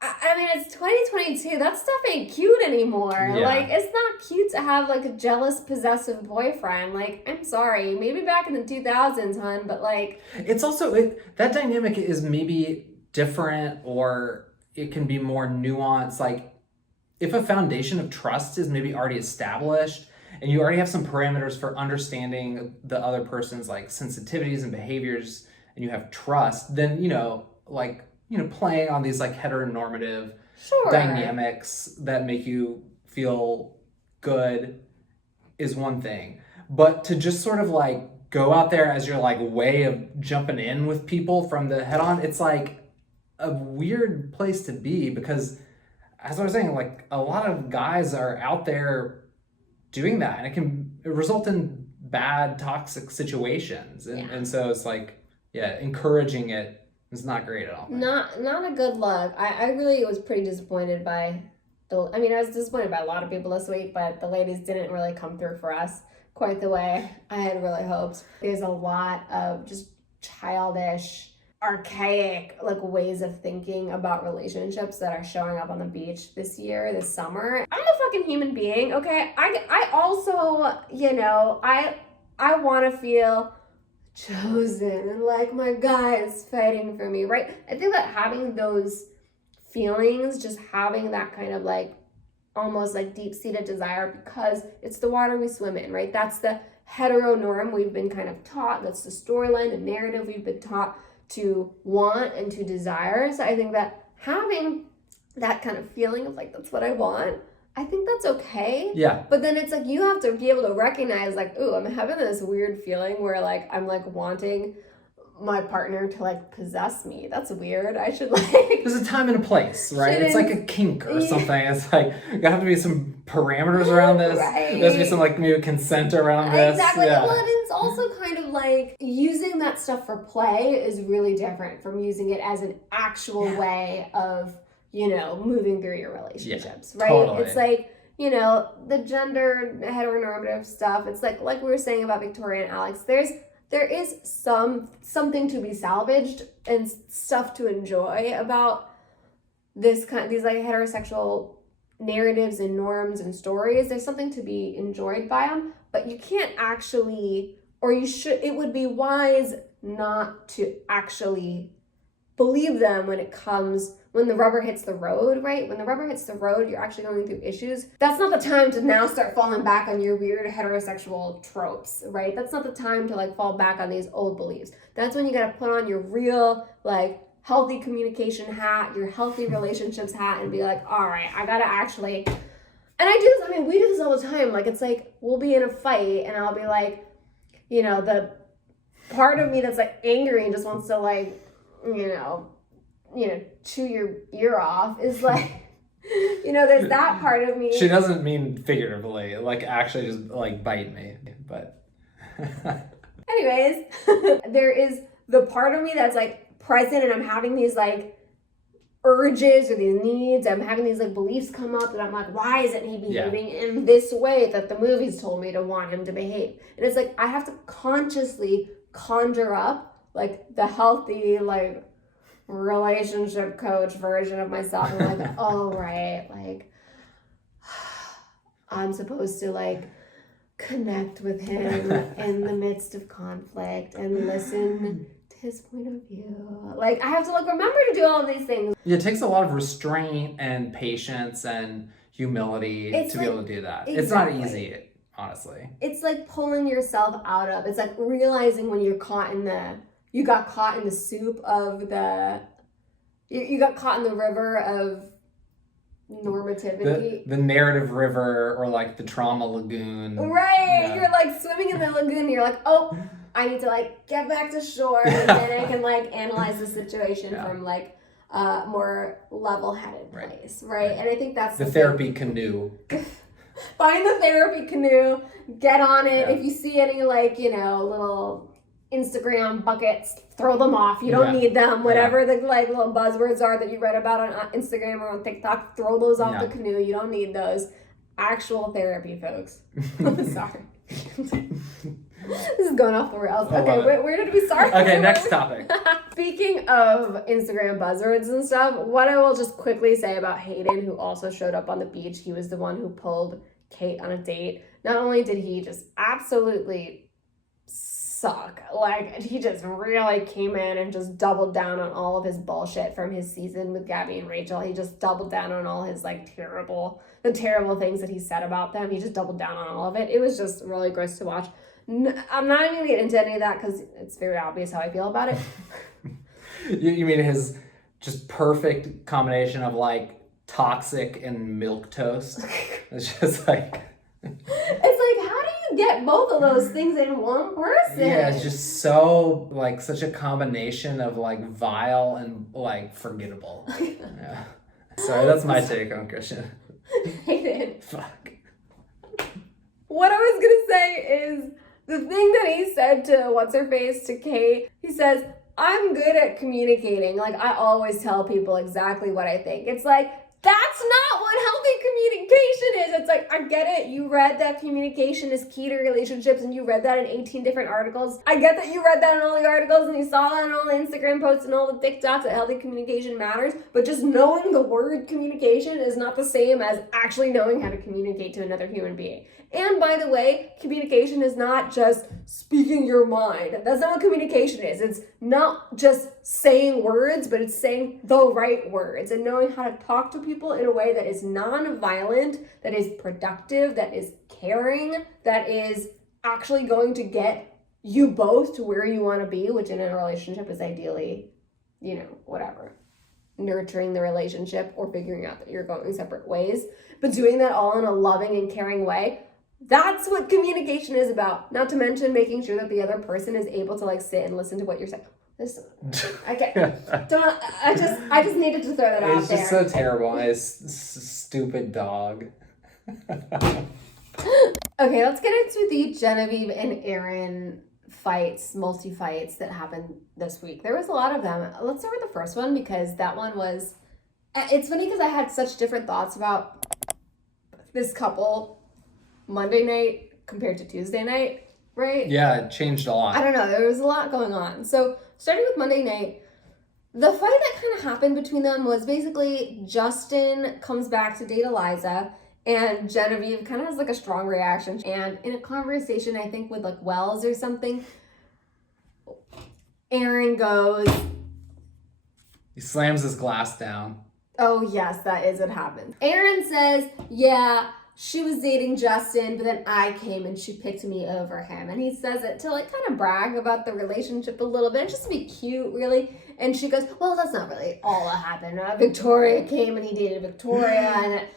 I mean, it's 2022. That stuff ain't cute anymore. Yeah. Like, it's not cute to have, like, a jealous, possessive boyfriend. Like, I'm sorry. Maybe back in the 2000s, hon, but, like... It's also... that dynamic is maybe different, or it can be more nuanced. Like, if a foundation of trust is maybe already established, and you already have some parameters for understanding the other person's, like, sensitivities and behaviors, and you have trust, then, playing on these like heteronormative dynamics that make you feel good is one thing. But to just sort of like go out there as your like way of jumping in with people from the head on, it's like a weird place to be, because as I was saying, like a lot of guys are out there doing that, and it can result in bad, toxic situations. And so it's like, encouraging it, it's not great at all. Not a good look. I really was pretty disappointed by I was disappointed by a lot of people this week, but the ladies didn't really come through for us quite the way I had really hoped. There's a lot of just childish, archaic like ways of thinking about relationships that are showing up on the beach this summer. I'm a fucking human being, okay? I also, I want to feel chosen and like my guy is fighting for me, right? I think that having those feelings, just having that kind of like almost like deep-seated desire, because it's the water we swim in, right? That's the hetero norm we've been kind of taught. That's the storyline and narrative we've been taught to want and to desire. So I think that having that kind of feeling of like, that's what I want, I think that's okay. Yeah. But then it's like, you have to be able to recognize like, ooh, I'm having this weird feeling where like, I'm like wanting my partner to like possess me. That's weird. I should like... There's a time and a place, right? It's like a kink or something. It's like, there have to be some parameters around this. Right. There has to be some like maybe consent around this. Exactly. Yeah. Well, and it's also kind of like using that stuff for play is really different from using it as an actual way of, moving through your relationships, right? Totally. It's like, the gender heteronormative stuff. It's like we were saying about Victoria and Alex, there is something to be salvaged and stuff to enjoy about these like heterosexual narratives and norms and stories. There's something to be enjoyed by them, but you can't actually, or you should, it would be wise not to actually believe them when the rubber hits the road, right? When the rubber hits the road, you're actually going through issues. That's not the time to now start falling back on your weird heterosexual tropes, right? That's not the time to like fall back on these old beliefs. That's when you gotta put on your real, like, healthy communication hat, your healthy relationships hat, and be like, all right, I gotta actually, and I do this, we do this all the time. Like, it's like, we'll be in a fight, and I'll be like, the part of me that's like angry and just wants to like, chew your ear off is like, there's that part of me. She doesn't mean figuratively, like actually just like bite me, but. Anyways, there is the part of me that's like present, and I'm having these like urges or these needs. I'm having these like beliefs come up, and I'm like, why isn't he behaving in this way that the movies told me to want him to behave? And it's like, I have to consciously conjure up like the healthy, like, relationship coach version of myself. I'm like, oh, right, like, I'm supposed to like connect with him in the midst of conflict and listen to his point of view. Like, I have to like remember to do all of these things. Yeah, it takes a lot of restraint and patience and humility to be able to do that. Exactly. It's not easy, honestly. It's like pulling yourself out of, it's like realizing when you're you got caught in the soup of you got caught in the river of normativity. The narrative river, or like the trauma lagoon. Right. Yeah. You're like swimming in the lagoon, and you're like, oh, I need to like get back to shore, and then I can like analyze the situation from like a more level-headed place. Right. And I think that's the therapy canoe. Find the therapy canoe, get on it. Yeah. If you see any, like, you know, little Instagram buckets, throw them off. You don't need them. Whatever the like little buzzwords are that you read about on Instagram or on TikTok, throw those off the canoe. You don't need those. Actual therapy, folks. Sorry. This is going off the rails. Okay, where did we start? Okay, next topic. Speaking of Instagram buzzwords and stuff, what I will just quickly say about Hayden, who also showed up on the beach, he was the one who pulled Kate on a date. Not only did he just absolutely suck, like, he just really came in and just doubled down on all of his bullshit from his season with Gabby and Rachel. He just doubled down on all his, like, terrible things that he said about them. He just doubled down on all of it. It was just really gross to watch. I'm not even gonna get into any of that because it's very obvious how I feel about it. You mean his just perfect combination of, like, toxic and milquetoast? It's just like... It's like, how do you get both of those things in one person? Yeah, it's just so, like, such a combination of, like, vile and, like, forgettable. Yeah. Sorry, that's my take on Christian. Hayden. Fuck. What I was gonna say is the thing that he said to what's-her-face, to Kate, he says, I'm good at communicating. Like, I always tell people exactly what I think. It's like, that's not what healthy communication is. It's like, I get it. You read that communication is key to relationships and you read that in 18 different articles. I get that you read that in all the articles and you saw that in all the Instagram posts and all the TikToks that healthy communication matters. But just knowing the word communication is not the same as actually knowing how to communicate to another human being. And by the way, communication is not just speaking your mind. That's not what communication is. It's not just saying words, but it's saying the right words and knowing how to talk to people in a way that is non-violent, that is productive, that is caring, that is actually going to get you both to where you want to be, which in a relationship is ideally, you know, whatever, nurturing the relationship or figuring out that you're going separate ways, but doing that all in a loving and caring way. That's what communication is about. Not to mention making sure that the other person is able to, like, sit and listen to what you're saying. I just needed to throw that out there. It's just so terrible. It's stupid dog. Okay, let's get into the Genevieve and Aaron fights, multi-fights that happened this week. There was a lot of them. Let's start with the first one because that one was... It's funny because I had such different thoughts about this couple Monday night compared to Tuesday night, right? Yeah, it changed a lot. I don't know. There was a lot going on. So starting with Monday night, the fight that kind of happened between them was basically Justin comes back to date Eliza and Genevieve kind of has like a strong reaction. And in a conversation, I think with like Wells or something, Aaron goes... He slams his glass down. Oh yes, that is what happened. Aaron says, yeah, she was dating Justin, but then I came and she picked me over him. And he says it to like kind of brag about the relationship a little bit, just to be cute, really. And she goes, well, that's not really all that happened. Victoria came and he dated Victoria.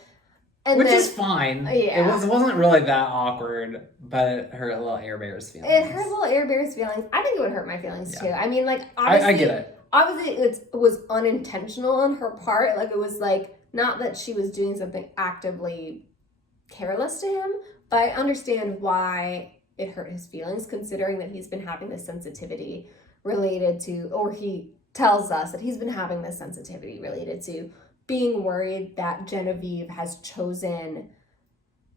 Which is fine. Yeah. It wasn't really that awkward, but it hurt a little Air Bear's feelings. It hurt a little Air Bear's feelings. I think it would hurt my feelings too. I mean, like, obviously, I get it. Obviously, it was unintentional on her part. Like, it was like, not that she was doing something actively careless to him, but I understand why it hurt his feelings, considering that he's been having this sensitivity related to, or he tells us that he's been having this sensitivity related to being worried that Genevieve has chosen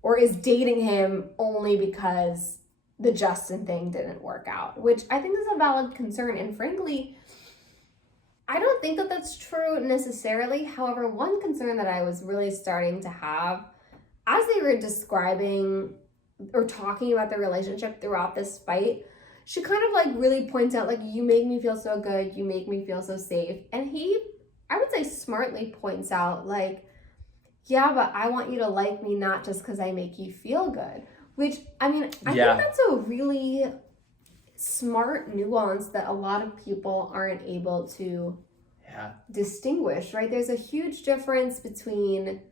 or is dating him only because the Justin thing didn't work out, which I think is a valid concern. And frankly, I don't think that that's true necessarily. However, one concern that I was really starting to have as they were describing or talking about the relationship throughout this fight, she kind of like really points out, like, you make me feel so good, you make me feel so safe. And he, I would say, smartly points out, like, yeah, but I want you to like me not just because I make you feel good. Which, I mean, I think that's a really smart nuance that a lot of people aren't able to distinguish, right? There's a huge difference between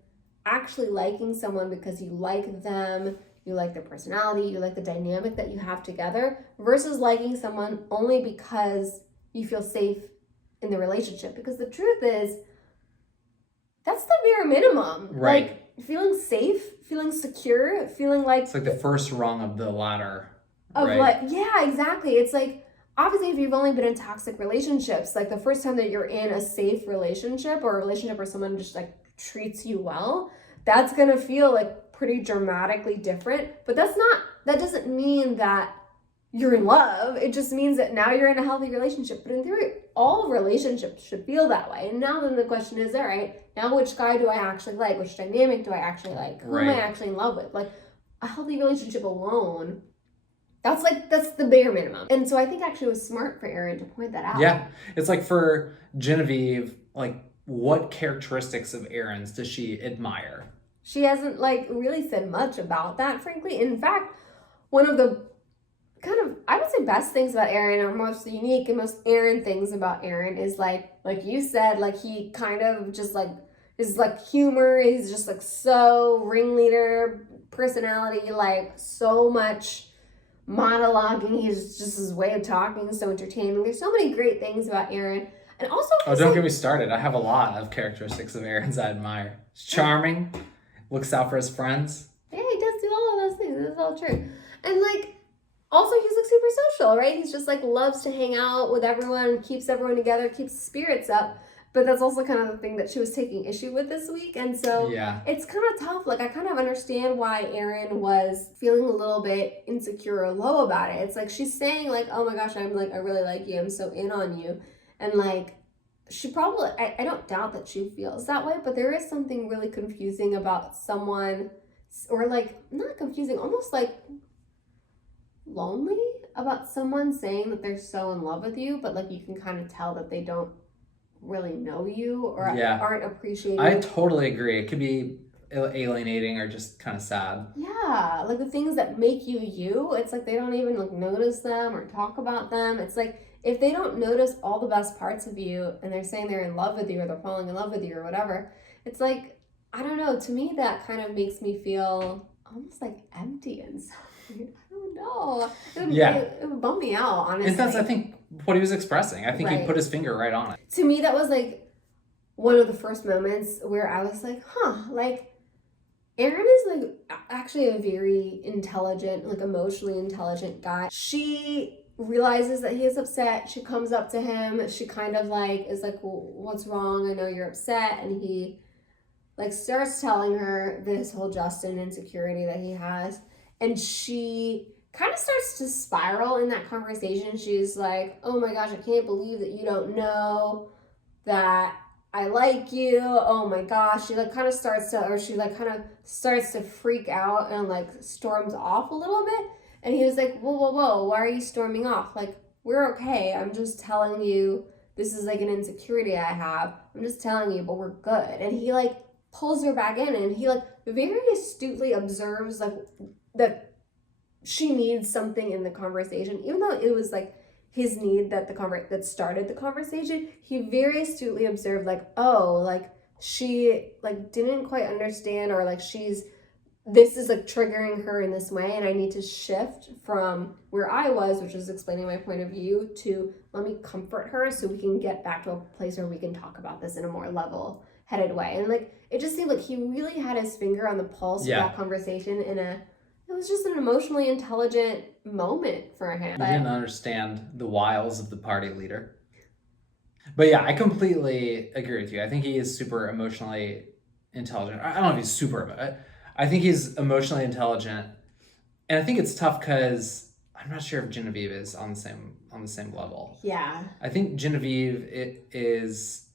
actually liking someone because you like them, you like their personality, you like the dynamic that you have together, versus liking someone only because you feel safe in the relationship. Because the truth is, that's the bare minimum. Right. Like, feeling safe, feeling secure, feeling like it's like the first rung of the ladder. Of right? like, yeah, exactly. It's like, obviously, if you've only been in toxic relationships, like the first time that you're in a safe relationship or a relationship where someone just like treats you well, that's gonna feel like pretty dramatically different. But that doesn't mean that you're in love. It just means that now you're in a healthy relationship. But in theory, all relationships should feel that way. And now then the question is, all right, now which guy do I actually like? Which dynamic do I actually like? Who am I actually in love with? Like a healthy relationship alone, that's the bare minimum. And so I think actually it was smart for Aaron to point that out. Yeah. It's like for Genevieve, like what characteristics of Aaron's does she admire? She hasn't like really said much about that, frankly. In fact, one of the kind of, I would say, best things about Aaron, or most unique and most Aaron things about Aaron is like you said, like he kind of just like is like humor. He's just like so ringleader personality, like so much monologuing. He's just his way of talking is so entertaining. There's so many great things about Aaron. And also, don't get me started. I have a lot of characteristics of Aaron's I admire. He's charming, looks out for his friends. Yeah, he does do all of those things. This is all true. And like, also he's like super social, right? He's just like loves to hang out with everyone, keeps everyone together, keeps spirits up. But that's also kind of the thing that she was taking issue with this week. And so it's kind of tough. Like I kind of understand why Aaron was feeling a little bit insecure or low about it. It's like she's saying like, oh my gosh, I really like you. I'm so in on you. And like, she probably, I don't doubt that she feels that way, but there is something really confusing about someone, or like, not confusing, almost like lonely about someone saying that they're so in love with you, but like you can kind of tell that they don't really know you or aren't appreciating. I totally agree. It could be alienating or just kind of sad. Yeah, like the things that make you you, it's like they don't even like notice them or talk about them. It's like if they don't notice all the best parts of you and they're saying they're in love with you or they're falling in love with you or whatever, it's like, I don't know, to me that kind of makes me feel almost like empty inside. I don't know. It would bum me out, honestly. And that's, I think, what he was expressing. I think he put his finger right on it. To me, that was like one of the first moments where I was like, like Aaron is like actually a very intelligent, like emotionally intelligent guy. She realizes that he is upset. She comes up to him. She kind of like is like, well, what's wrong? I know you're upset. And he like starts telling her this whole Justin insecurity that he has. And she kind of starts to spiral in that conversation. She's like, oh my gosh, I can't believe that you don't know that I like you. Oh my gosh. She kind of starts to freak out and like storms off a little bit. And he was like, whoa, why are you storming off? Like, we're okay. I'm just telling you, this is like an insecurity I have. I'm just telling you, but we're good. And he like pulls her back in and he like very astutely observes like that she needs something in the conversation, even though it was like his need that that started the conversation. He very astutely observed like, oh, like she like didn't quite understand, or like this is like triggering her in this way, and I need to shift from where I was, which is explaining my point of view, to let me comfort her so we can get back to a place where we can talk about this in a more level-headed way. And like it just seemed like he really had his finger on the pulse of that conversation it was just an emotionally intelligent moment for him. He didn't understand the wiles of the party leader. But yeah, I completely agree with you. I think he is super emotionally intelligent. I don't know if he's super, I think he's emotionally intelligent. And I think it's tough because I'm not sure if Genevieve is on the same level. Yeah. I think Genevieve is,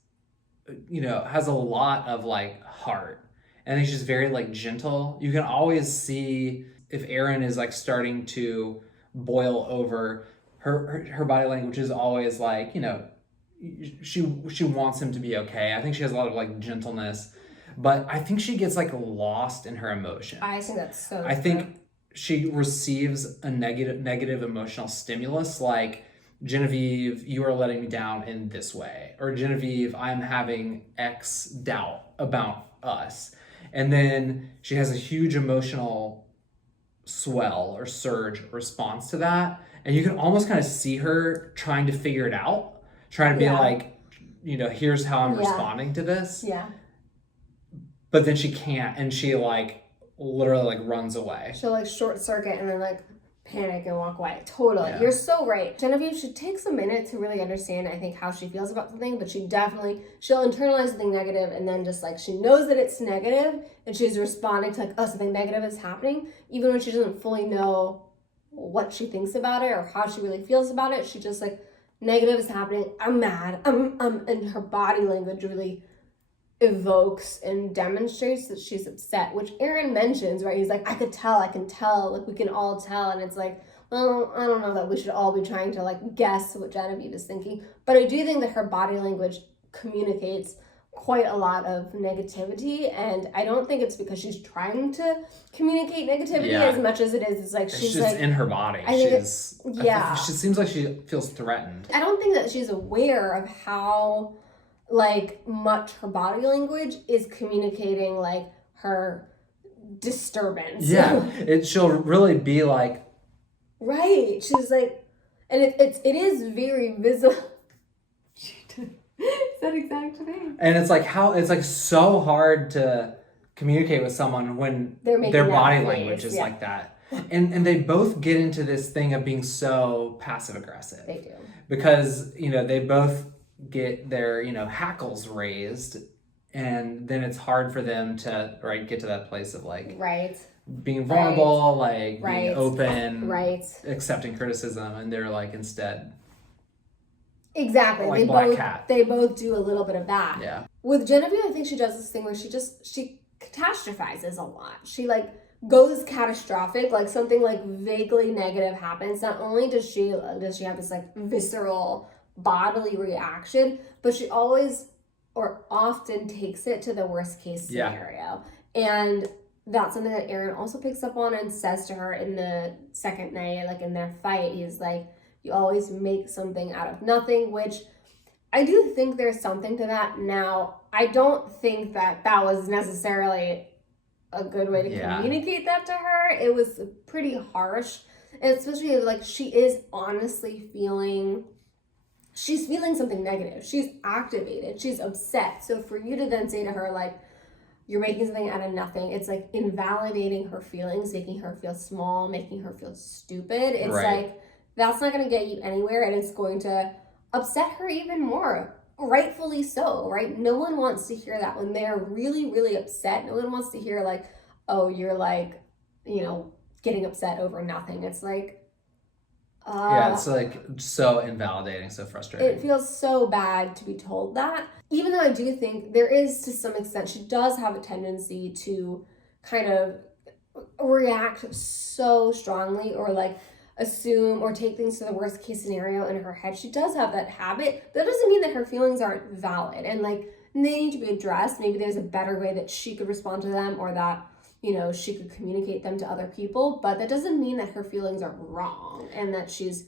has a lot of like heart. And I think she's very like gentle. You can always see if Aaron is like starting to boil over, her body language is always like, she wants him to be okay. I think she has a lot of like gentleness, but I think she gets like lost in her emotions. I think that's so I think she receives a negative emotional stimulus, like, Genevieve, you are letting me down in this way, or Genevieve, I'm having X doubt about us. And then she has a huge emotional swell or surge response to that. And you can almost kind of see her trying to figure it out, trying to be like, here's how I'm responding to this. Yeah. but then she can't, and she like literally like runs away. She'll like short circuit and then like panic and walk away. Totally. Yeah. You're so right. Genevieve, she takes a minute to really understand, I think, how she feels about something, but she'll internalize something negative, and then just like she knows that it's negative and she's responding to like, oh, something negative is happening, even when she doesn't fully know what she thinks about it or how she really feels about it. She just like, negative is happening, I'm mad, and her body language really evokes and demonstrates that she's upset, which Aaron mentions, right? He's like, I can tell, like we can all tell. And it's like, well, I don't know that we should all be trying to like guess what Genevieve is thinking, but I do think that her body language communicates quite a lot of negativity, and I don't think it's because she's trying to communicate negativity as much as it is. It's like she's just like in her body. She seems like she feels threatened. I don't think that she's aware of how like much her body language is communicating like her disturbance. Yeah, she'll really be like, right. She's like, and it is very visible. That exact thing. And it's like so hard to communicate with someone when their body language is like that. And they both get into this thing of being so passive aggressive. They do. Because, they both get their, hackles raised, and then it's hard for them to get to that place of like being vulnerable, being open, accepting criticism, and they're like instead exactly like they both do a little bit of that. Yeah. With Genevieve, I think she does this thing where she catastrophizes a lot. She like goes catastrophic, like something like vaguely negative happens. Not only does she have this like visceral bodily reaction, but she always or often takes it to the worst case scenario. And that's something that Aaron also picks up on and says to her in the second night, like in their fight. He's like, you always make something out of nothing, which I do think there's something to that. Now, I don't think that was necessarily a good way to communicate that to her. It was pretty harsh, and especially like she is honestly feeling something negative. She's activated. She's upset. So for you to then say to her, like, you're making something out of nothing, it's like invalidating her feelings, making her feel small, making her feel stupid. It's like, that's not going to get you anywhere, and it's going to upset her even more. Rightfully so, right? No one wants to hear that when they're really, really upset. No one wants to hear like, oh, you're like, getting upset over nothing. It's like, it's like so invalidating, so frustrating. It feels so bad to be told that. Even though I do think there is, to some extent, she does have a tendency to kind of react so strongly or like assume or take things to the worst case scenario in her head. She does have that habit. That doesn't mean that her feelings aren't valid and like they need to be addressed. Maybe there's a better way that she could respond to them, or that she could communicate them to other people, but that doesn't mean that her feelings are wrong and that she's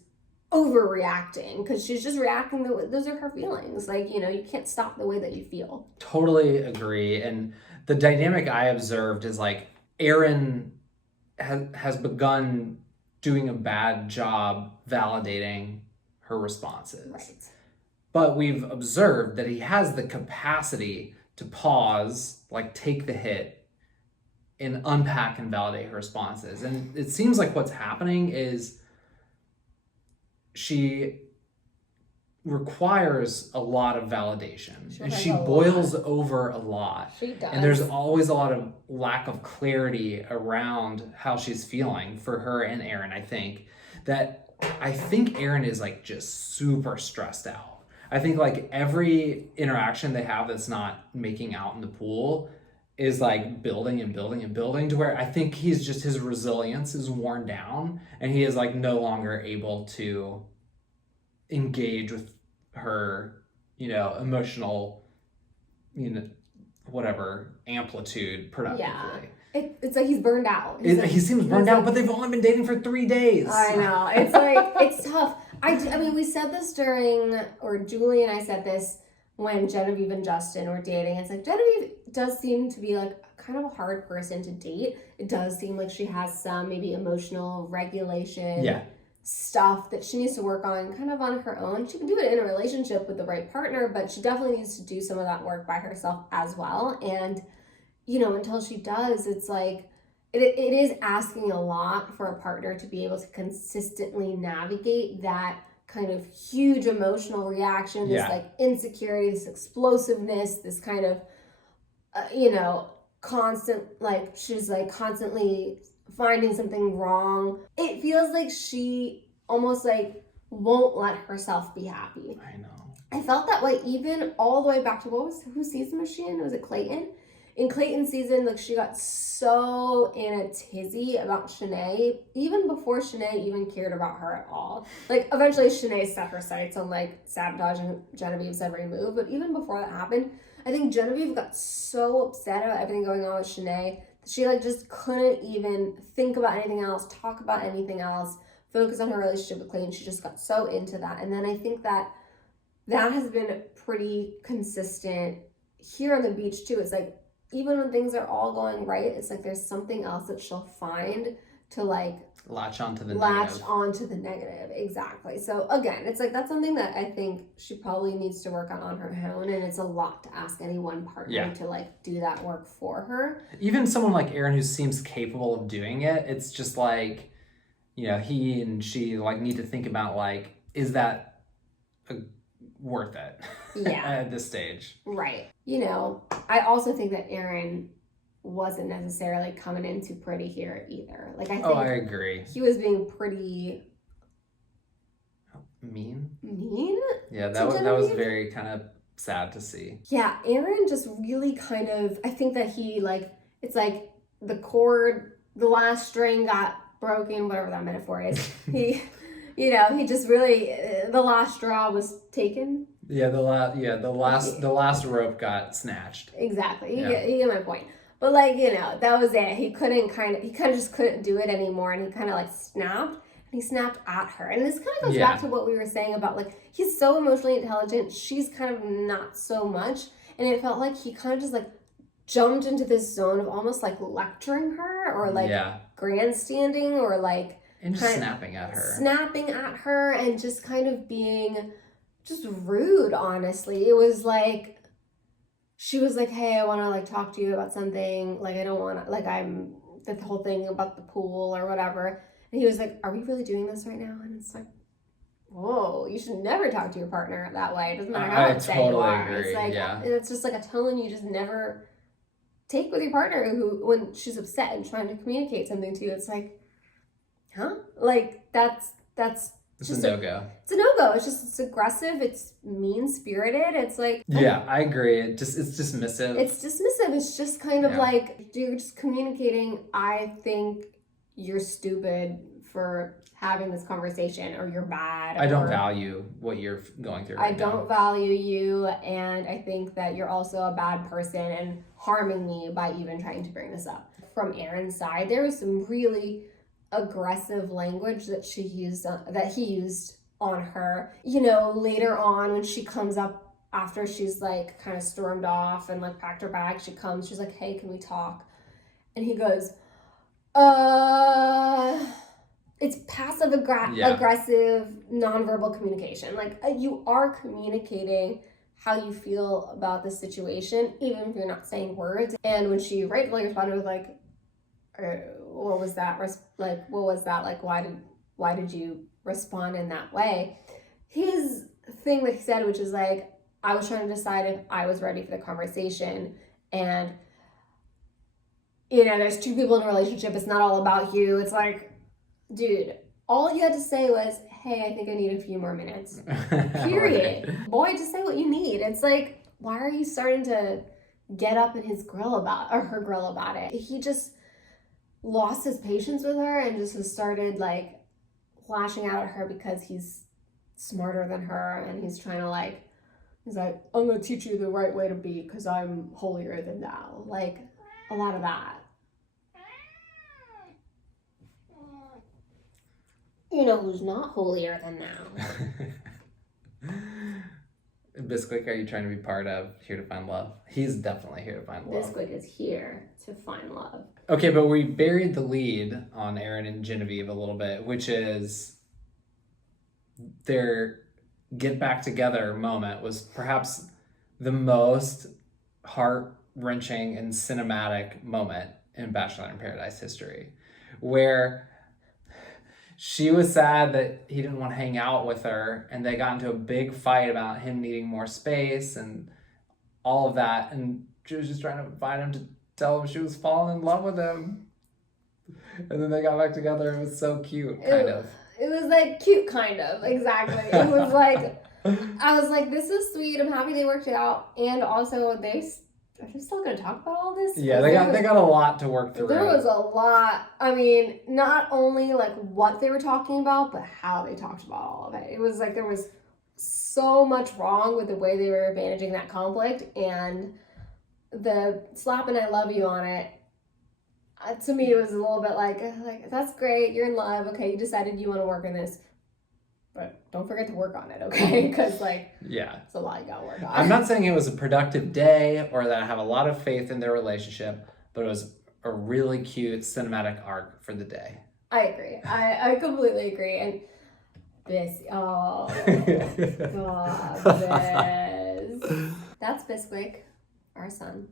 overreacting, because she's just reacting. Those are her feelings. Like, you can't stop the way that you feel. Totally agree. And the dynamic I observed is like Aaron has begun doing a bad job validating her responses. Right. But we've observed that he has the capacity to pause, like take the hit, and unpack and validate her responses. And it seems like what's happening is she requires a lot of validation, and she boils over a lot. She does. And there's always a lot of lack of clarity around how she's feeling for her and Aaron. I think Aaron is like just super stressed out. I think like every interaction they have that's not making out in the pool is like building and building and building to where I think his resilience is worn down, and he is like no longer able to engage with her, emotional, whatever amplitude productively. Yeah. It's like he's burned out. He seems burned out, but they've only been dating for 3 days. I know. It's like, it's tough. I mean, we said this Julie and I said this when Genevieve and Justin were dating. It's like, Genevieve does seem to be like kind of a hard person to date. It does seem like she has some maybe emotional regulation stuff that she needs to work on kind of on her own. She can do it in a relationship with the right partner, but she definitely needs to do some of that work by herself as well. And until she does, it's like, it is asking a lot for a partner to be able to consistently navigate that kind of huge emotional reaction, this like insecurity, this explosiveness, this kind of, constant, like she's like constantly finding something wrong. It feels like she almost like won't let herself be happy. I know. I felt that way even all the way back to whose season was she in? Was it Clayton? In Clayton's season, like she got so in a tizzy about Shanae, even before Shanae even cared about her at all. Like eventually Shanae set her sights on like sabotaging Genevieve's every move, but even before that happened, I think Genevieve got so upset about everything going on with Shanae that she like just couldn't even think about anything else, talk about anything else, focus on her relationship with Clayton. She just got so into that. And then I think that has been pretty consistent here on the beach too. It's like, even when things are all going right, it's like there's something else that she'll find to like latch onto the negative. Exactly. So again, it's like that's something that I think she probably needs to work on her own, and it's a lot to ask any one partner to like do that work for her. Even someone like Aaron who seems capable of doing it, it's just like, he and she like need to think about like, is that worth it at this stage? Right. I also think that Aaron wasn't necessarily coming in too pretty here either. Like I think I agree. He was being pretty mean. Yeah, that was very kind of sad to see. Yeah, Aaron just really kind of, I think that he like, it's like the cord, the last string got broken, whatever that metaphor is. He just really, the last straw was taken. Yeah, the last rope got snatched. Exactly. You get my point. But like, that was it. He kind of just couldn't do it anymore, and he kind of like snapped, and he snapped at her. And this kind of goes back to what we were saying about like, he's so emotionally intelligent, she's kind of not so much, and it felt like he kind of just like jumped into this zone of almost like lecturing her or like grandstanding or like and just snapping at her and just kind of being just rude. Honestly, it was like she was like, hey, I want to like talk to you about something, like I don't want to, like I'm the whole thing about the pool or whatever, and he was like, are we really doing this right now? And it's like, whoa, you should never talk to your partner that way. It doesn't matter how upset you are. Agree. It's like it's just like a tone you just never take with your partner who, when she's upset and trying to communicate something to you, it's like, huh? Like that's it's just a no-go. It's a no-go. It's aggressive. It's mean-spirited. It's like... I agree. It's dismissive. It's just kind of like, you're just communicating, I think you're stupid for having this conversation, or you're bad. I don't value what you're going through right now. I don't value you, and I think that you're also a bad person and harming me by even trying to bring this up. From Aaron's side, there was some really aggressive language that he used on her. Later on when she comes up after she's like kind of stormed off and like packed her bag, she's like, hey, can we talk? And he goes, it's passive aggressive nonverbal communication. Like you are communicating how you feel about the situation, even if you're not saying words. And when she rightfully responded with like, what was that? Like, why did you respond in that way? His thing that he said, which is like, I was trying to decide if I was ready for the conversation, and there's two people in a relationship. It's not all about you. It's like, dude, all you had to say was, hey, I think I need a few more minutes. Period. Right. Boy, just say what you need. It's like, why are you starting to get up in her grill about it? He just lost his patience with her and just started like lashing out at her because he's smarter than her, and he's trying to he's like, I'm gonna teach you the right way to be because I'm holier than thou. Like a lot of that. Who's not holier than thou? Bisquick, are you trying to be part of Here to Find Love? He's definitely here to find love. Bisquick is here to find love. Okay, but we buried the lead on Aaron and Genevieve a little bit, which is their get back together moment was perhaps the most wrenching and cinematic moment in Bachelor in Paradise history, where she was sad that he didn't want to hang out with her, and they got into a big fight about him needing more space and all of that, and she was just trying to find him to tell him she was falling in love with him. And then they got back together. It was so cute, kind of. It was like cute, kind of. Exactly. It was like, I was like, this is sweet. I'm happy they worked it out. And also, are they still going to talk about all this? Yeah, they got a lot to work through. There was a lot. I mean, not only like what they were talking about, but how they talked about all of it. It was like there was so much wrong with the way they were managing that conflict, and the slap and I love you on it. To me, it was a little bit like that's great. You're in love. Okay, you decided you want to work on this, but don't forget to work on it, okay? Because it's a lot you gotta work on. I'm not saying it was a productive day or that I have a lot of faith in their relationship, but it was a really cute cinematic arc for the day. I agree. I completely agree. And this, oh god, this. That's Bisquick, our son.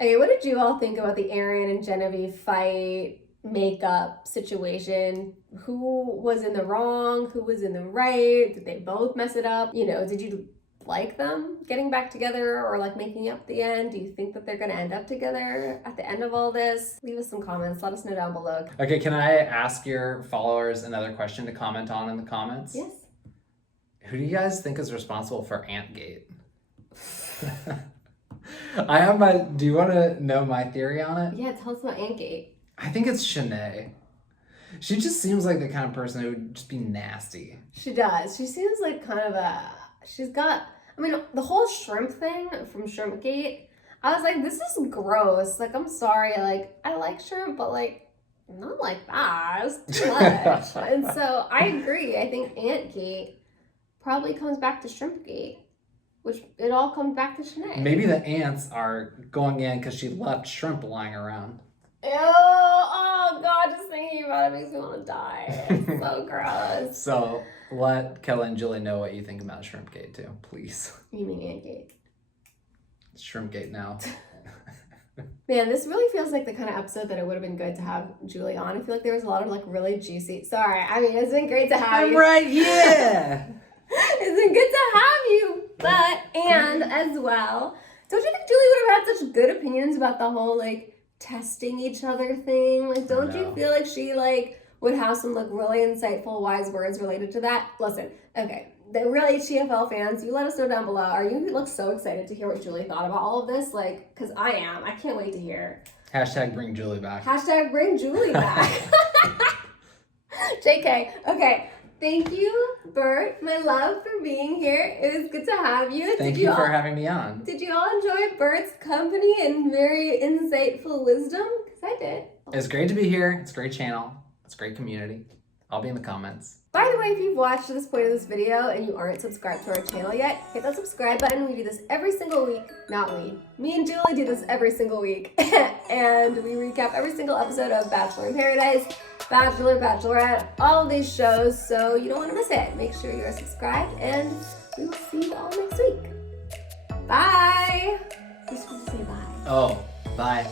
Okay, what did you all think about the Aaron and Genevieve fight, makeup situation? Who was in the wrong? Who was in the right? Did they both mess it up? Did you like them getting back together or like making up at the end? Do you think that they're going to end up together at the end of all this? Leave us some comments. Let us know down below. Okay, can I ask your followers another question to comment on in the comments? Yes. Who do you guys think is responsible for Antgate? Do you want to know my theory on it? Yeah, tell us about Antgate. I think it's Shanae. She just seems like the kind of person who would just be nasty. She does. She seems like kind of the whole shrimp thing from Shrimpgate, I was like, this is gross. Like, I'm sorry. Like, I like shrimp, but like, not like that. It's too much. And so I agree. I think Antgate probably comes back to Shrimpgate. Which it all comes back to Shanae. Maybe the ants are going in because she left shrimp lying around. Ew, oh god, just thinking about it makes me want to die. It's so gross. So let Kelly and Julie know what you think about Shrimpgate too, please. You mean Antgate? Shrimpgate now. Man, this really feels like the kind of episode that it would have been good to have Julie on. I feel like there was a lot of like really juicy. Sorry, I mean it's been great to have you. Right, yeah. It's been good to have you. And as well, don't you think Julie would have had such good opinions about the whole like testing each other thing? Like, don't you feel like she like would have some like really insightful, wise words related to that? Listen, okay, the real HTFL fans, you let us know down below. Are you like so excited to hear what Julie thought about all of this? Like, because I am. I can't wait to hear. Hashtag bring Julie back. Hashtag bring Julie back. JK. Okay. Thank you, Bert, my love, for being here. It was good to have you. Thank you for having me on. Did you all enjoy Bert's company and very insightful wisdom? Because I did. It's great to be here. It's a great channel. It's a great community. I'll be in the comments. By the way, if you've watched to this point of this video and you aren't subscribed to our channel yet, hit that subscribe button. We do this every single week. Not we. Me and Julie do this every single week. And we recap every single episode of Bachelor in Paradise, Bachelor, Bachelorette, all of these shows, so you don't want to miss it. Make sure you are subscribed, and we will see you all next week. Bye! You're supposed to say bye. Oh, bye.